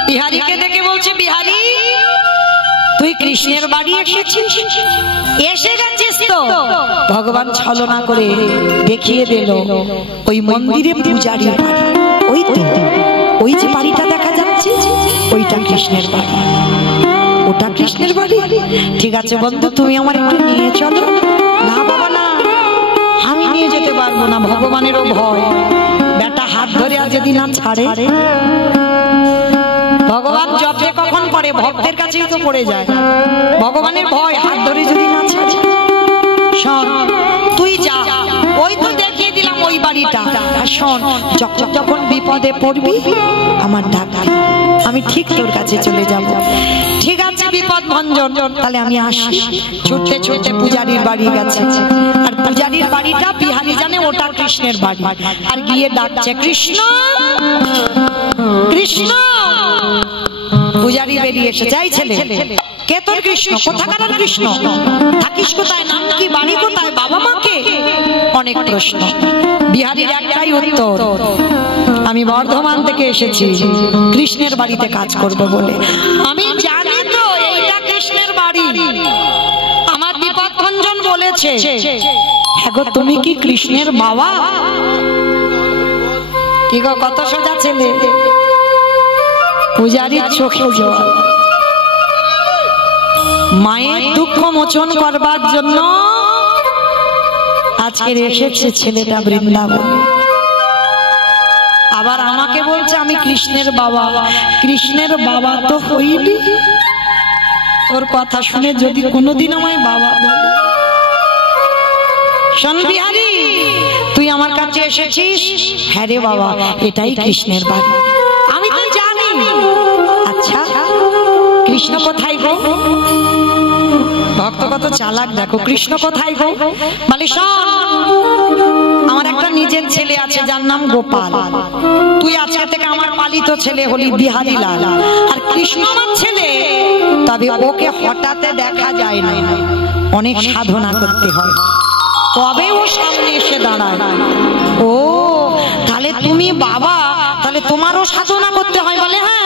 বিহারীকে দেখে বলছে বিহারী তুই কৃষ্ণের বাড়ি এসেছিস এসে গেছিস তো ভগবান ছলনা করে দেখিয়ে দিল ওই মন্দিরে পূজারী বাড়ি ওই তো ওই যে বাড়িটা দেখা যাচ্ছে ওইটা কৃষ্ণের বাড়ি ওটা কৃষ্ণের বাড়ি ঠিক আছে বন্ধু তুমি আমার একটু নিয়ে চলো না বাবা না আমি নিয়ে যেতে পারবো না ভগবানেরও ভয় বেটা হাত ধরে আর যদি না ছাড়ে ভগবান জপে কখন পড়ে ভক্তের কাছেই তো পড়ে যায় ভগবানের ভয় হাত ধরে যদি না ছাড়ে শোন তুই যা ওই তো দেখিয়ে দিলাম ওই বাড়িটা শোন যখন বিপদে পড়বি আমার ডাক আমি ঠিক তোর কাছে চলে যাব ঠিক আছে বিপদ ভঞ্জন তাহলে আমি আসি ছুটতে ছুটতে পূজারীর বাড়ি গেছে আর পূজারীর বাড়িটা বিহারী জানে ওটা কৃষ্ণের বাড়ি আর গিয়ে ডাকছে কৃষ্ণ কৃষ্ণ পূজারী বেরিয়ে এসে যাই ছেলে কে তোর কৃষ্ণ? কোথাকার কৃষ্ণ? থাকিস কোথায়? নাম কি? বাড়ি কোথায়? বাবা মাকে? অনেক প্রশ্ন। বিহারীর একটাই উত্তর, আমি বর্ধমান থেকে এসেছি কৃষ্ণের বাড়িতে কাজ করব বলে। আমি জানি তো এইটা কৃষ্ণের বাড়ি। আমার বিপদভঞ্জন বলেছে, হ্যাঁ গো তুমি কি কৃষ্ণের বাবা? কি গো কত সোজা ছেলে। পূজারীর চোখে জল। মায়ের দুঃখ মোচন করবার জন্য আজকে এসেছে ছেলেটা বৃন্দাবন। আবার আমাকে বলছে আমি কৃষ্ণের বাবা। কৃষ্ণের বাবা তো হইনি। ওর কথা শুনে যদি কোনোদিন আমায় বাবা বলে। শোন বিহারী, তুই আমার কাছে এসেছিস? হ্যাঁ রে বাবা, এটাই কৃষ্ণের বাড়ি। আমি তো জানি। আচ্ছা কৃষ্ণ কোথায় গো? ভক্ত কত চালাক দেখো। কৃষ্ণ কোথায় গো? বলে শোন, আমার একটা নিজের ছেলে আছে যার নাম গোপাল। তুই আজকে থেকে আমার পালিত ছেলে হলি বিহারী লাল। আর কৃষ্ণ আমার ছেলে, তবে ওকে হঠাৎ দেখা যায় না, অনেক সাধনা করতে হয়, তবে ও সামনে এসে দাঁড়ায়। ও তাহলে তুমি বাবা, তাহলে তোমারও সাধনা করতে হয়? বলে হ্যাঁ,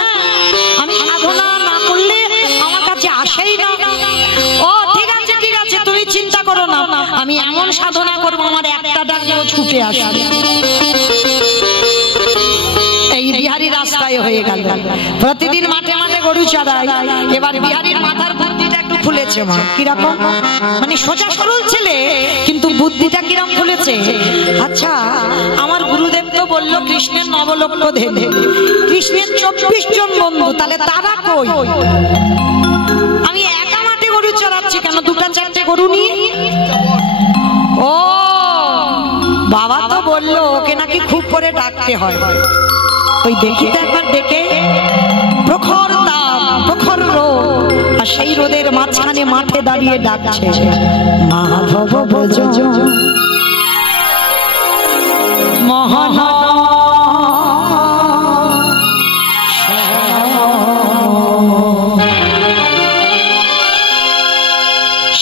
আমি সাধনা না করলে আমার কাছে আসেই না। ও ঠিক আছে ঠিক আছে, তুমি চিন্তা করো না, আমি এমন সাধনা করবো আমার একটা ডাকেও ছুটে আসবে। এই বিহারী রাস্তায় হয়ে গেল। প্রতিদিন মাঠে মাঠে গরু চড়ায়। এবার বিহারীর মাথার বুদ্ধিটা একটু খুলেছে। মা কিরকম? মানে সোজা সরল ছেলে, কিন্তু বুদ্ধিটা কিরকম খুলেছে। আচ্ছা আমার গুরুদেব তো বললো কৃষ্ণের নবলক্ষ দেবে, কৃষ্ণের 24 জন বন্ধু, তাহলে তারা কই? আমি একা মাঠে গরু চড়াচ্ছি কেন? 2-4টে গরু নিয়ে। ও বাবা তো বললো ওকে নাকি খুব করে ডাকতে হয়। ওই দেখি তো একবার ডেকে, প্রখর তাপ প্রখর রোদ, আর সেই রোদের মাঝখানে মাঠে দাঁড়িয়ে ডাকছে মাধব ভজ মহান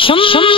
সুন্দর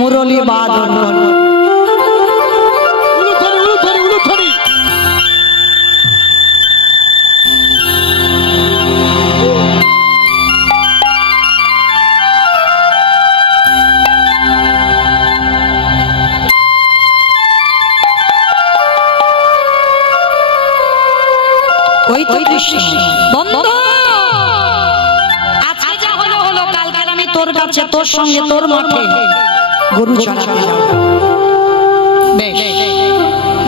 মুরলী বাদন। ওই তো কৃষ্ণ। বন্ধু আজকে যা হলো হলো, কালকে আমি তোর কাছে তোর সঙ্গে তোর মাঠে গরু চড়াতে যাব।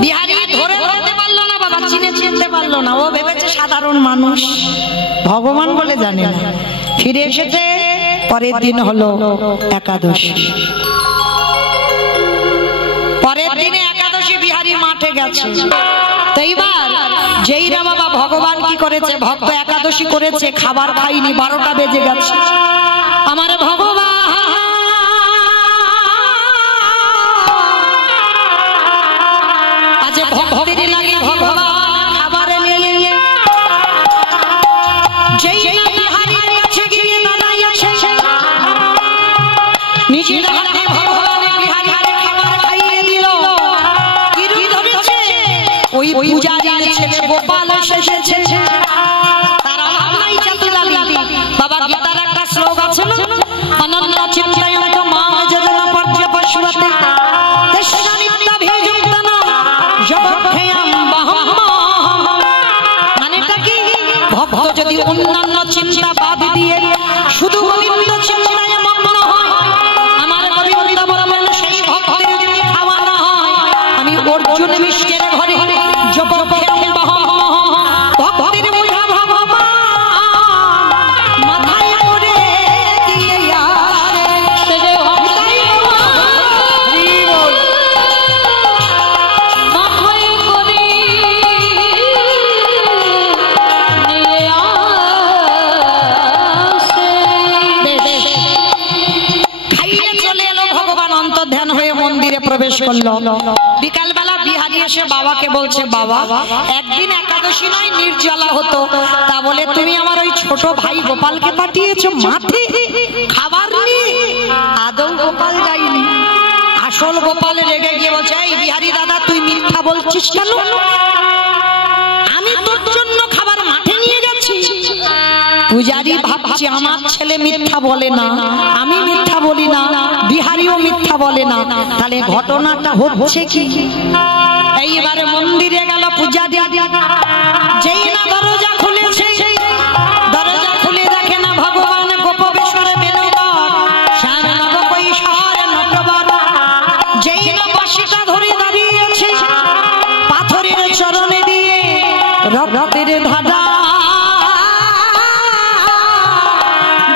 বিহারি ধরে ধরতে পারলো না বাবা, চিনতে পারলো না। ও ভেবেছে সাধারণ মানুষ, ভগবান বলে জানে না। ফিরে এসেছে, পরের দিন হলো একাদশী। পরের দিনে একাদশী, বিহারি মাঠে গেছে। তো এইবার যেই না বাবা ভগবান কি করেছে, ভক্ত একাদশী করেছে, খাবার খাইনি, 12টা বেজে গেছে। আমার ভগবান আজ ভক্তের লাগে ভগবান খাবার নিয়ে যেই না বিহারীর কাছে গিয়ে দাঁড়াইছে, নিজের হাতে ভগবান বিহারীকে খাবার খাইয়ে দিল। কি রূপ ধরেছে? ওই পূজারীর ছেলে গোপাল এসেছে। তারা নাই চাতুরালি। বাবা গীতার একটা শ্লোক আছে না, অনন্য চিন্তয়ন্ত মাং যজনা পর্যপশ্বতে তেষ্ণানিত্যাভিযুক্তানা জগক্ষেয়ং বহম। মানেটা কি? ভক্ত যদি অন্যান্য চিন্তা বাদ দিয়ে শুধু গোবিন্দ চিন্তায় মগ্ন হয়, আমার গোবিন্দ বললেন সেই ভক্তের যদি খাওয়া না হয়, আমি অর্জুন মিষ্টের ঘরে জগক্ষেয়ং বহম। ভক্তের বোঝা ভগবান মাথায় করে দিয়ে আসে। মাথায় করে নিয়ে আসে। খাইয়ে চলে এলো ভগবান, অন্তর্ধান হয়ে মন্দিরে প্রবেশ করলো। বিকালবেলা বিহারি এসে বাবাকে বলছে, বাবা একদিন একাদশী নয় নির্জলা হতো, তা বলে তুমি আমার ওই ছোট ভাই গোপালকে পাঠিয়েছো মাঠে খাবার নিয়ে। আদৌ গোপাল যায়নি, আসল গোপাল রেগে গিয়ে বলছে, এই বিহারি দাদা তুই মিথ্যা বলছিস কেন? আমি তোর জন্য খাবার মাঠে নিয়ে গেছি। পূজারি ভাবছে আমার ছেলে মিথ্যা বলে না, আমি মিথ্যা বলি না, বিহারিও মিথ্যা বলে না, তাহলে ঘটনাটা হচ্ছে কি? এইবারে মন্দিরে গেল পূজারি, যেই না দরজা খুলেছে, দরজা খুলে দেখে না ভগবান গোপবেশ্বরে বেনুধর শ্যাম নব কৈশোর নটবর। যেই না বাঁশিটা ধরে দাঁড়িয়েছে, পাথরের চরণে দিয়ে রক্তের ধারা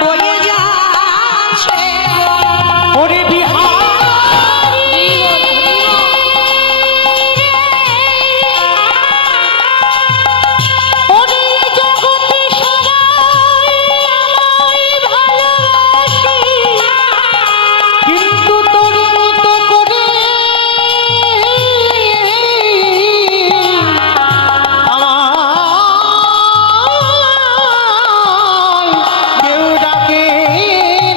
বয়ে যাচ্ছে। ওরে বিহারী ওরে জগতে সবাই আমায় ভালোবাসে, কিন্তু তোর মতো করে আমায় কেউ ডাকে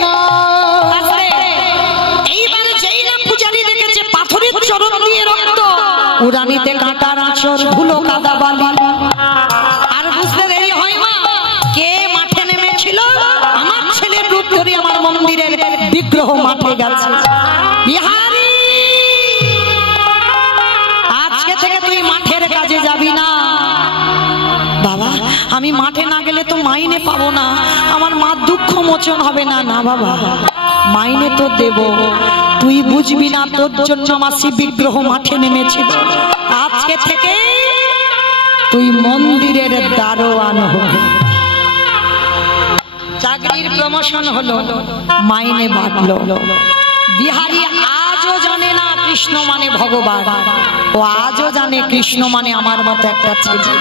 না। এইবারে যেই না পূজারি দেখেছে পাথরের চরণ দিয়ে রক্ত, উড়ানিতে কাঁটার আঁচড়, ধুলো কাদা বালি, আর বুঝতে দেরি হয় না কে মাঠে নেমেছিল। আমার ছেলের রূপ ধরে আমার মন্দিরের বিগ্রহ মাঠে গেছে। বিহারি আজকে থেকে তুই মাঠের কাজে যাবি না। বাবা আমি মাঠে না গেলে তো মাইনে পাবো না, আমার মা দুঃখ মোচন হবে না। না বাবা মাইনে তো দেব, তুই বুঝবি না, তোর জন্য আমার শিব বিগ্রহ মাঠে নেমেছে। আজকে থেকে তুই মন্দিরের দারোয়ান হবে। চাকরির প্রমোশন হলো, মাইনে বাড়লো। বিহারি আজও জানে না কৃষ্ণ মানে ভগবান, ও আজও জানে কৃষ্ণ মানে আমার মতো একটা ছেলে।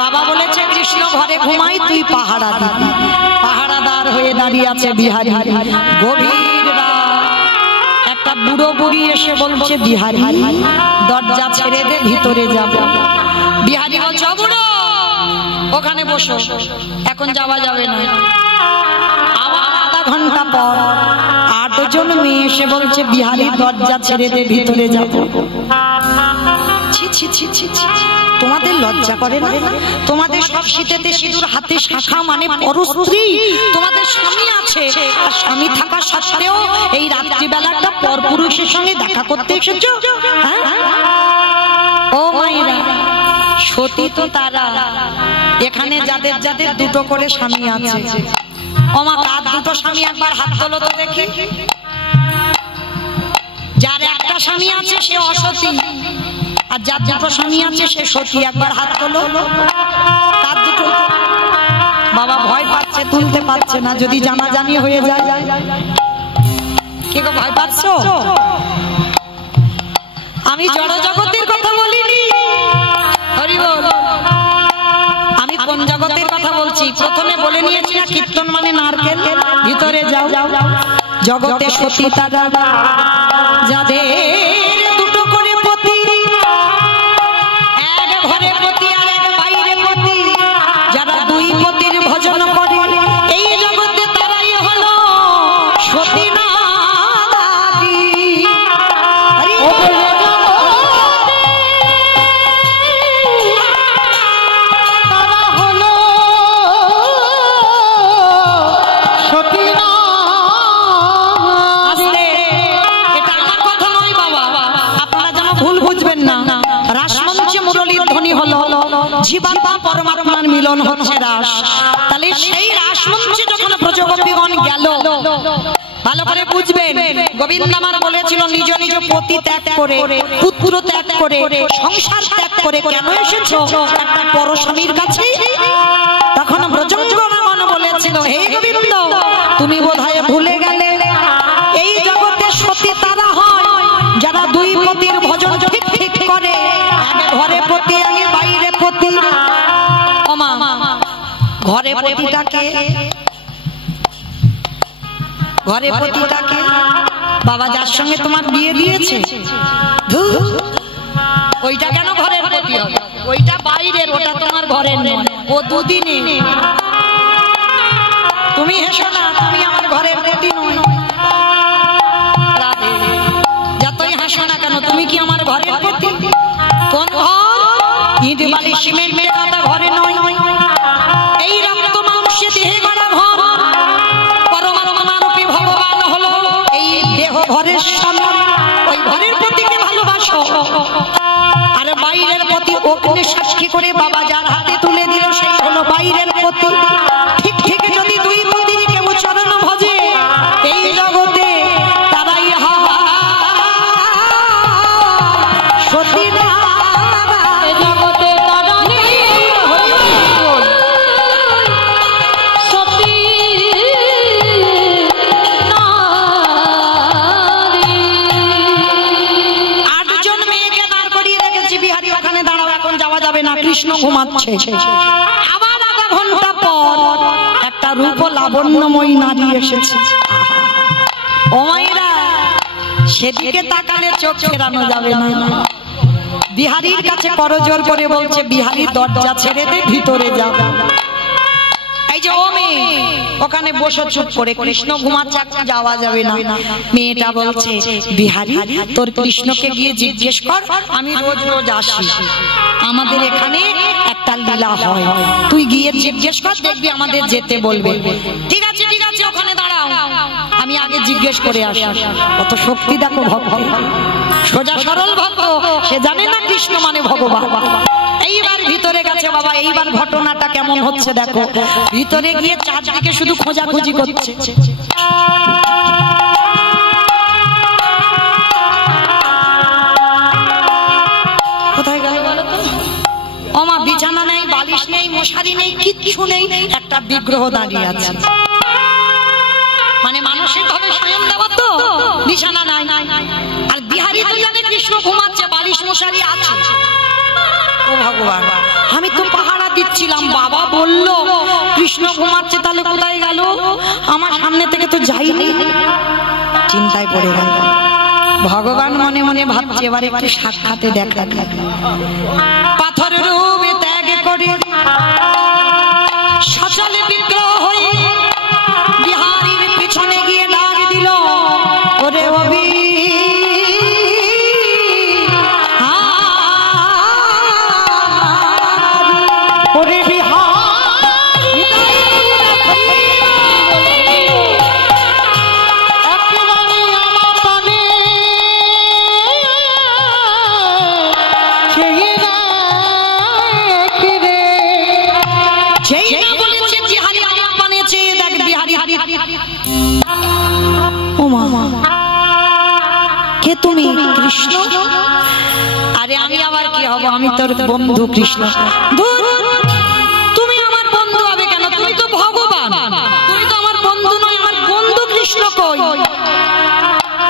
বাবা বলেছে কৃষ্ণ ঘরে ঘুমাই, তুই পাহারা দিবি। পাহারাদার হয়ে দাঁড়িয়ে আছে বিহারি। গভীর রাত, একটা বুড়ো বুড়ি এসে বলছে, বিহারি দরজা ছেড়ে দে, ভিতরে যাব। বিহারি বলছে, বুড়ো ওখানে বসো, এখন যাওয়া যাবে না। আবার আধা ঘন্টা পর 8 আটজন মেয়ে এসে বলছে বিহারী দরজা ছেড়ে দে, ভিতরে যাবো। ছি ছি ছি ছি ছি, তোমাদের লজ্জা করে না? তোমাদের সব শীতেতে সিঁদুর হাতে শাখা মানে পরস্ত্রী, তোমাদের স্বামী আছে, আর স্বামী থাকা সত্ত্বেও এই রাত্রিবেলা একটা পরপুরুষের সঙ্গে দেখা করতে এসেছো? ও মায়েরা, সতী তো তারা এখানে যাদের যাদের দুটো করে স্বামী আছে। ওমা, কার দুটো স্বামী একবার হাত তোলো তো দেখি। যার একটা স্বামী আছে সে অসতী, আর যার দুটো স্বামী আছে সে সতী, একবার হাত তোলো। কার দুটো? বাবা ভয় পাচ্ছে, তুলতে পারছে না, যদি জানাজানি হয়ে যায়। কে গো ভয় পাচ্ছ? আমি জড় জগতের কথা বলিনি, হরি বল। আমি কোন জগতের কথা বলছি? প্রথমে বলে নিয়েছি না, কীর্তন মানে নারকেল। ভিতরে যাও, জগতে সতী তারা যাদের দুটো করে পতি, এক ঘরে পতি আর এক বাইরে পতি, যারা দুই পতির ভজন করে এই জগতে তারাই হলো সতী নারী। জীবাত্মা পরমাত্মার মিলন হচ্ছে রাস। তাহলে সেই রাসমঞ্চে যখন ব্রজগোপীগণ গেল, ভালো করে বুঝবেন, গোবিন্দ আমার বলেছিল নিজ নিজ পতি ত্যাগ করে, পুত্র ত্যাগ করে, সংসার ত্যাগ করে কেন এসেছো? একটা পরস্বামীর কাছে। তখন ব্রজগোপীগণ বলেছিল, হে গোবিন্দ, তুমি বোধহয় ভুলে গেলে এই জগতে সতী তারা হয় যারা দুই পতির ভজন ঠিক ঠিক করে, এক ঘরে পতি আগে বাইরে পতি। ওমা, ঘরে পতিটাকে, ঘরে পতিটাকে বাবা যার সঙ্গে তোমার বিয়ে দিয়েছে, ওইটা কেন ঘরের পতি হবে? ওইটা বাইরের, ওটা তোমার ঘরের নয়, ও দুদিনে। তুমি হেসো না, তুমি আমার ঘরের পতি নয়। যতই হাসো না কেন, তুমি কি আমার ঘরের পতি? কোন ঘর? ইট বালি সিমেন্টে কাটা ঘরে নয়, এই রক্ত মাংসে দেহে গড়া ঘর। পরমাত্মারূপী ভগবান হলো এই দেহ ঘরের স্বামী, ওই ঘরের পতিকে ভালোবাসো। আর বাইরের পতি অগ্নি সাক্ষী করে বাবা যার হাতে তুলে দিল সেই হলো বাইরের পতি। ঠিক ঠিক যদি দুই পতির কেউ চরণ ভজে এই জগতে তারাই সতী জগতে তারাই সতী নারী। 8জন মেয়েকে দাঁড় করিয়ে রেখেছি বিহারী, ওখানে দাঁড়াও, এখন যাওয়া যাবে না, কৃষ্ণ ঘুমাচ্ছে। আবার আধা ঘন্টা পর একটা রূপ লাবণ্যময়ী নারী এসেছে। ও মায়েরা, সেদিকে তাকালে চোখ ফেরানো যাবে না। বিহারীর কাছে করজোর করে বলছে, বিহারী দরজা ছেড়ে দে, ভিতরে যাও। এই যে ও মেয়ে, ওখানে বসো চুপ করে, কৃষ্ণ ঘুমাচ্ছে, যাওয়া যাবে না। মেয়েটা বলছে, বিহারী তোর কৃষ্ণকে গিয়ে জিজ্ঞেস কর, আমি রোজ রোজ আসি, আমাদের এখানে একটা লীলা হয়, তুই গিয়ে জিজ্ঞেস কর, দেখবি আমাদের যেতে বলবে। ঠিক আছে ঠিক আছে, ওখানে দাঁড়াও, আমি আগে জিজ্ঞেস করে আসি। কত শক্তি দেখো ভক্ত, সোজা সরল ভক্ত, সে জানে না কৃষ্ণ মানে ভগবান। এইবার ভিতরে গেছে বাবা, এইবার ঘটনাটা কেমন হচ্ছে দেখো। ভিতরে গিয়ে চারদিকে শুধু খোঁজাখুঁজি করছে। কোথায় গেল বলো তো? ওমা, বিছানা নেই, বালিশ নেই, মশারি নেই, কিচ্ছু নেই, একটা বিগ্রহ দাঁড়িয়ে আছে। মানে মানসিক ভাবে স্বয়ং দেওয়া তো, বিছানা নাই। আর বিহারী তো জানে কৃষ্ণ ঘুমাচ্ছে, বালিশ মশারি আছে। ও ভগবান, আমি তো পাহারা দিচ্ছিলাম, বাবা বলল কৃষ্ণ ঘুমাচ্ছে, তাহলে কোথায় গেল? আমার সামনে থেকে তো যাইনি। চিন্তায় পড়ে গেল। ভগবান মনে মনে ভাবছে, এবার একটু সাক্ষাতে দেখা। পাথর রূপে ত্যাগ করে সচলে বিগ্রহ হয়ে বিহারীর পিছনে গিয়ে ডাক দিল, তুমি? কৃষ্ণ। আরে আমি আবার কি হব, আমি তোর বন্ধু কৃষ্ণ। ধুর, তুমি আমার বন্ধু হবে কেন? তুমি তো ভগবান, তুমি তো আমার বন্ধু নয়। আমার বন্ধু কৃষ্ণ কই?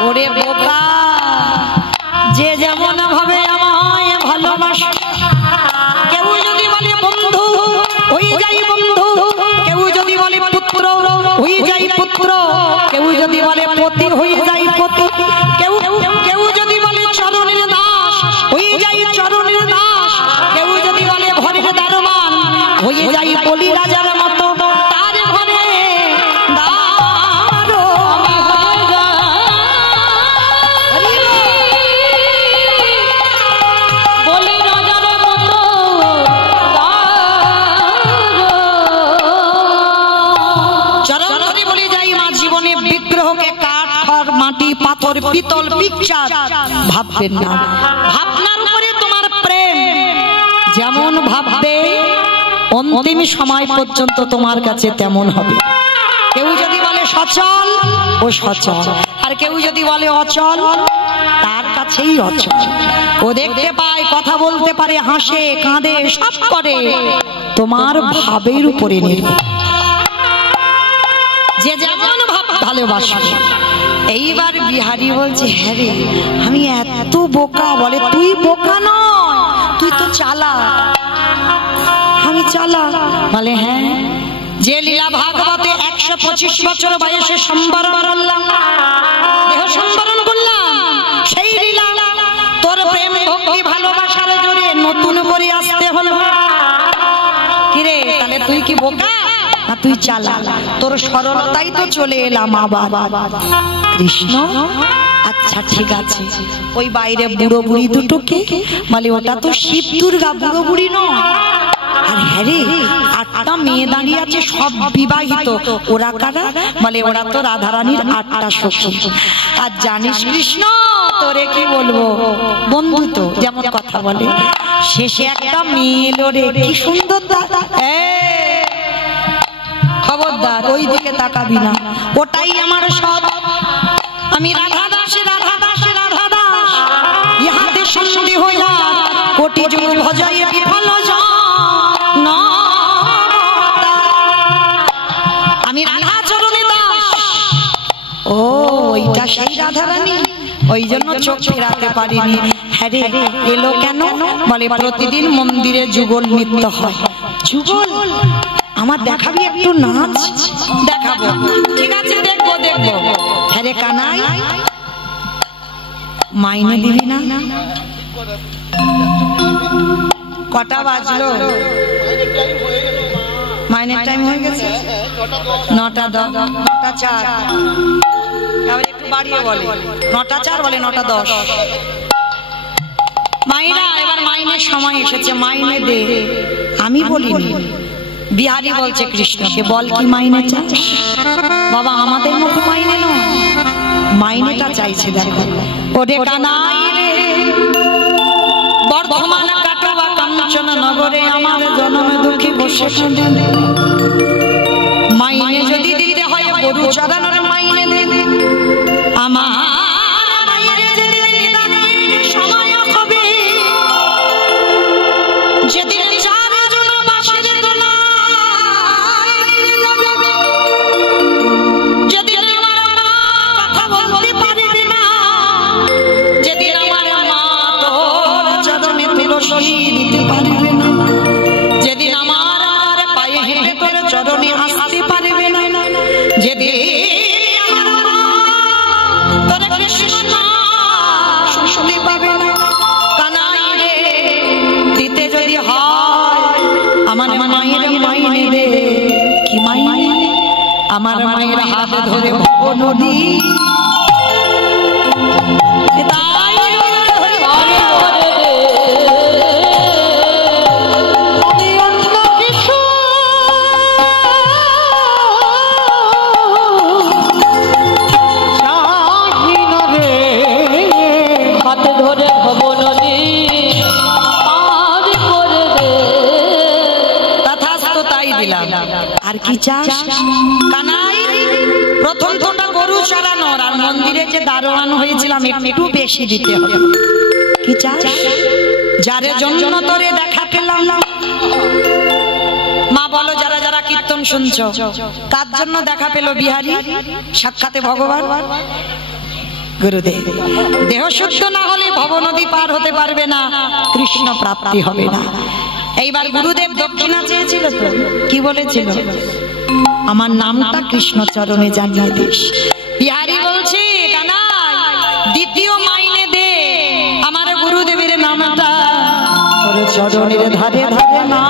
ওরে বোকা, যে যেমন ভাবে আমায় ভালোবাসে, কেউ যদি বলে বন্ধু হয়ে যাই বন্ধু, কেউ যদি বলে পুত্র হয়ে যাই পুত্র, কেউ যদি বলে পতি হয়ে যাই পতি, কেউ কেউ যদি বলে চরণের দাস হয়ে যাই চরণের দাস, কেউ যদি বলে ঘরের দারোয়ান হয়ে যাই বলি রাজার মতো। তার ঘরে মাটি পাথর পিতল পিকচার ভাববেন না। ভাবনার উপরে তোমার প্রেম যেমন ভাববে অন্তিম সময় পর্যন্ত তোমার কাছে তেমন হবে। কেউ যদি বলে সচল, ও সচল, আর কেউ যদি বলে অচল, তার কাছেই অচল। ও দেখতে পায়, কথা বলতে পারে, হাসে কাঁদে সব করে, তোমার ভাবের উপরে নির্ভর। যে যেমন ভাব ভালোবাসবে। এইবার বিহারী বলছে, হ্যাঁ রে আমি এত বোকা? বলে তুই বোকা নয়, তুই তো চালাক। আমি চালাক? বলে হ্যাঁ। যে লীলা ভাগবতে 125 বছর বয়সে সম্বরণ করলাম, দেহ সম্বরণ করলাম, সেই লীলা তোর প্রেম ভক্তি ভালোবাসার জোরে নতুন করে আসতে হলো। কিরে তাহলে তুই কি বোকা না তুই চালাক? তোর সরলতাই তো চলে এলাম আবার। কৃষ্ণ আচ্ছা ঠিক আছে, ওই বাইরে বুড়ো বুড়ি দুটোকে বলে ওটা তো শিব দুর্গা, বুড়ো বুড়ি নয়। আর হ্যাঁ রে 8টা মেয়ে দাঁড়িয়ে আছে, সব বিবাহিত। ওরা কারা? বলে ওরা তো রাধারানীর 8টা সখী। আর জানিস কৃষ্ণ, তোরে কি বলবো, বন্ধু তো যেমন কথা বলে। শেষে একটা মেয়ে এলো রে, কি সুন্দর দাদা। খবরদার ওই দিকে তাকাবি না, ওটাই আমার সব। আমি রাধা দাস রাধা দাস রাধা দাস, ইহাতে সন্ধি হইয়া কোটি যুগ ভজাই বিফল জন। আমি রাধা চরণে দাস। ও ওইটা সেই রাধারানী, ওই জন্য চোখ ফেরাতে পারিনি। হ্যাঁ রে এলো কেন? বলে প্রতিদিন মন্দিরে যুগল নৃত্য হয়। যুগল? আমার দেখাবি একটু নাচ? দেখাবো, ঠিক আছে দেখবো দেখবো। হ্যাঁ রে কানাই, মাইনে দিবি না? কটা বাজলো? মাইনের টাইম হয়ে গেছে? 9টা 10, 9টা 4। আবার একটু বাড়িয়ে বলে 9টা 4, বলে 9টা 10। মাইনা এবার মাইনের সময় এসেছে, মাইনে দে। আমি বলিনি, বিহারী বলছে কৃষ্ণকে, বল কি মাইনে চাস? বাবা আমাদের মতো মাইনে নয়, মাইনেটা চাইছে। দেখো ওরে কানাই রে, বর্ধমান কাটোয়া কাঞ্চন নগরে আমার জন্ম দুঃখী বসে মাইনে যদি দিতে হয় গরু চড়ানোর মাইনে দে। আমার মায়ের যেদিন নিদানের সময় হবে, যেদিন চারজন বাঁশের দোলায় যাবে, যেদিন আমার মা কথা বলতে পারবে না, যেদিন আমার মা তোর চরণে তুলসী দিতে পারবে না, যেদিন আমার পায়ে হেঁটে তোর চরণে আসতে পারবে না, যেদিন তোর কৃষ্ণ শুনতে পাবে না, কানাই রে দিতে যদি হয় আমার মায়ের মাইনে দে। কি মাইনে? আমার মায়ের হাত ধরে নদী আর কি চাস? কানাই প্রথম তোটা গরু চড়ানোর আর মন্দিরে যে দারোয়ান হয়েছিলাম একটু বেশি দিতে হবে। কি চাস? যারে জন্য তোরে দেখা পেলাম। মা বলো যারা যারা কীর্তন শুনছো, কার জন্য দেখা পেল বিহারী? সাক্ষাতে ভগবান গুরুদেব। দেহ শুদ্ধ না হলে ভব নদী পার হতে পারবে না, কৃষ্ণ প্রাপ্তি হবে না। এইবার গুরুদেব দক্ষিণা চেয়েছিল তো, কি বলেছিল? আমার নামটা কৃষ্ণ চরণে জানিয়ে দিস। বিহারী বলছে কানাই দ্বিতীয় মাইনে দে, আমার গুরুদেবের নামটা তোর চরণের ধারে ধারে না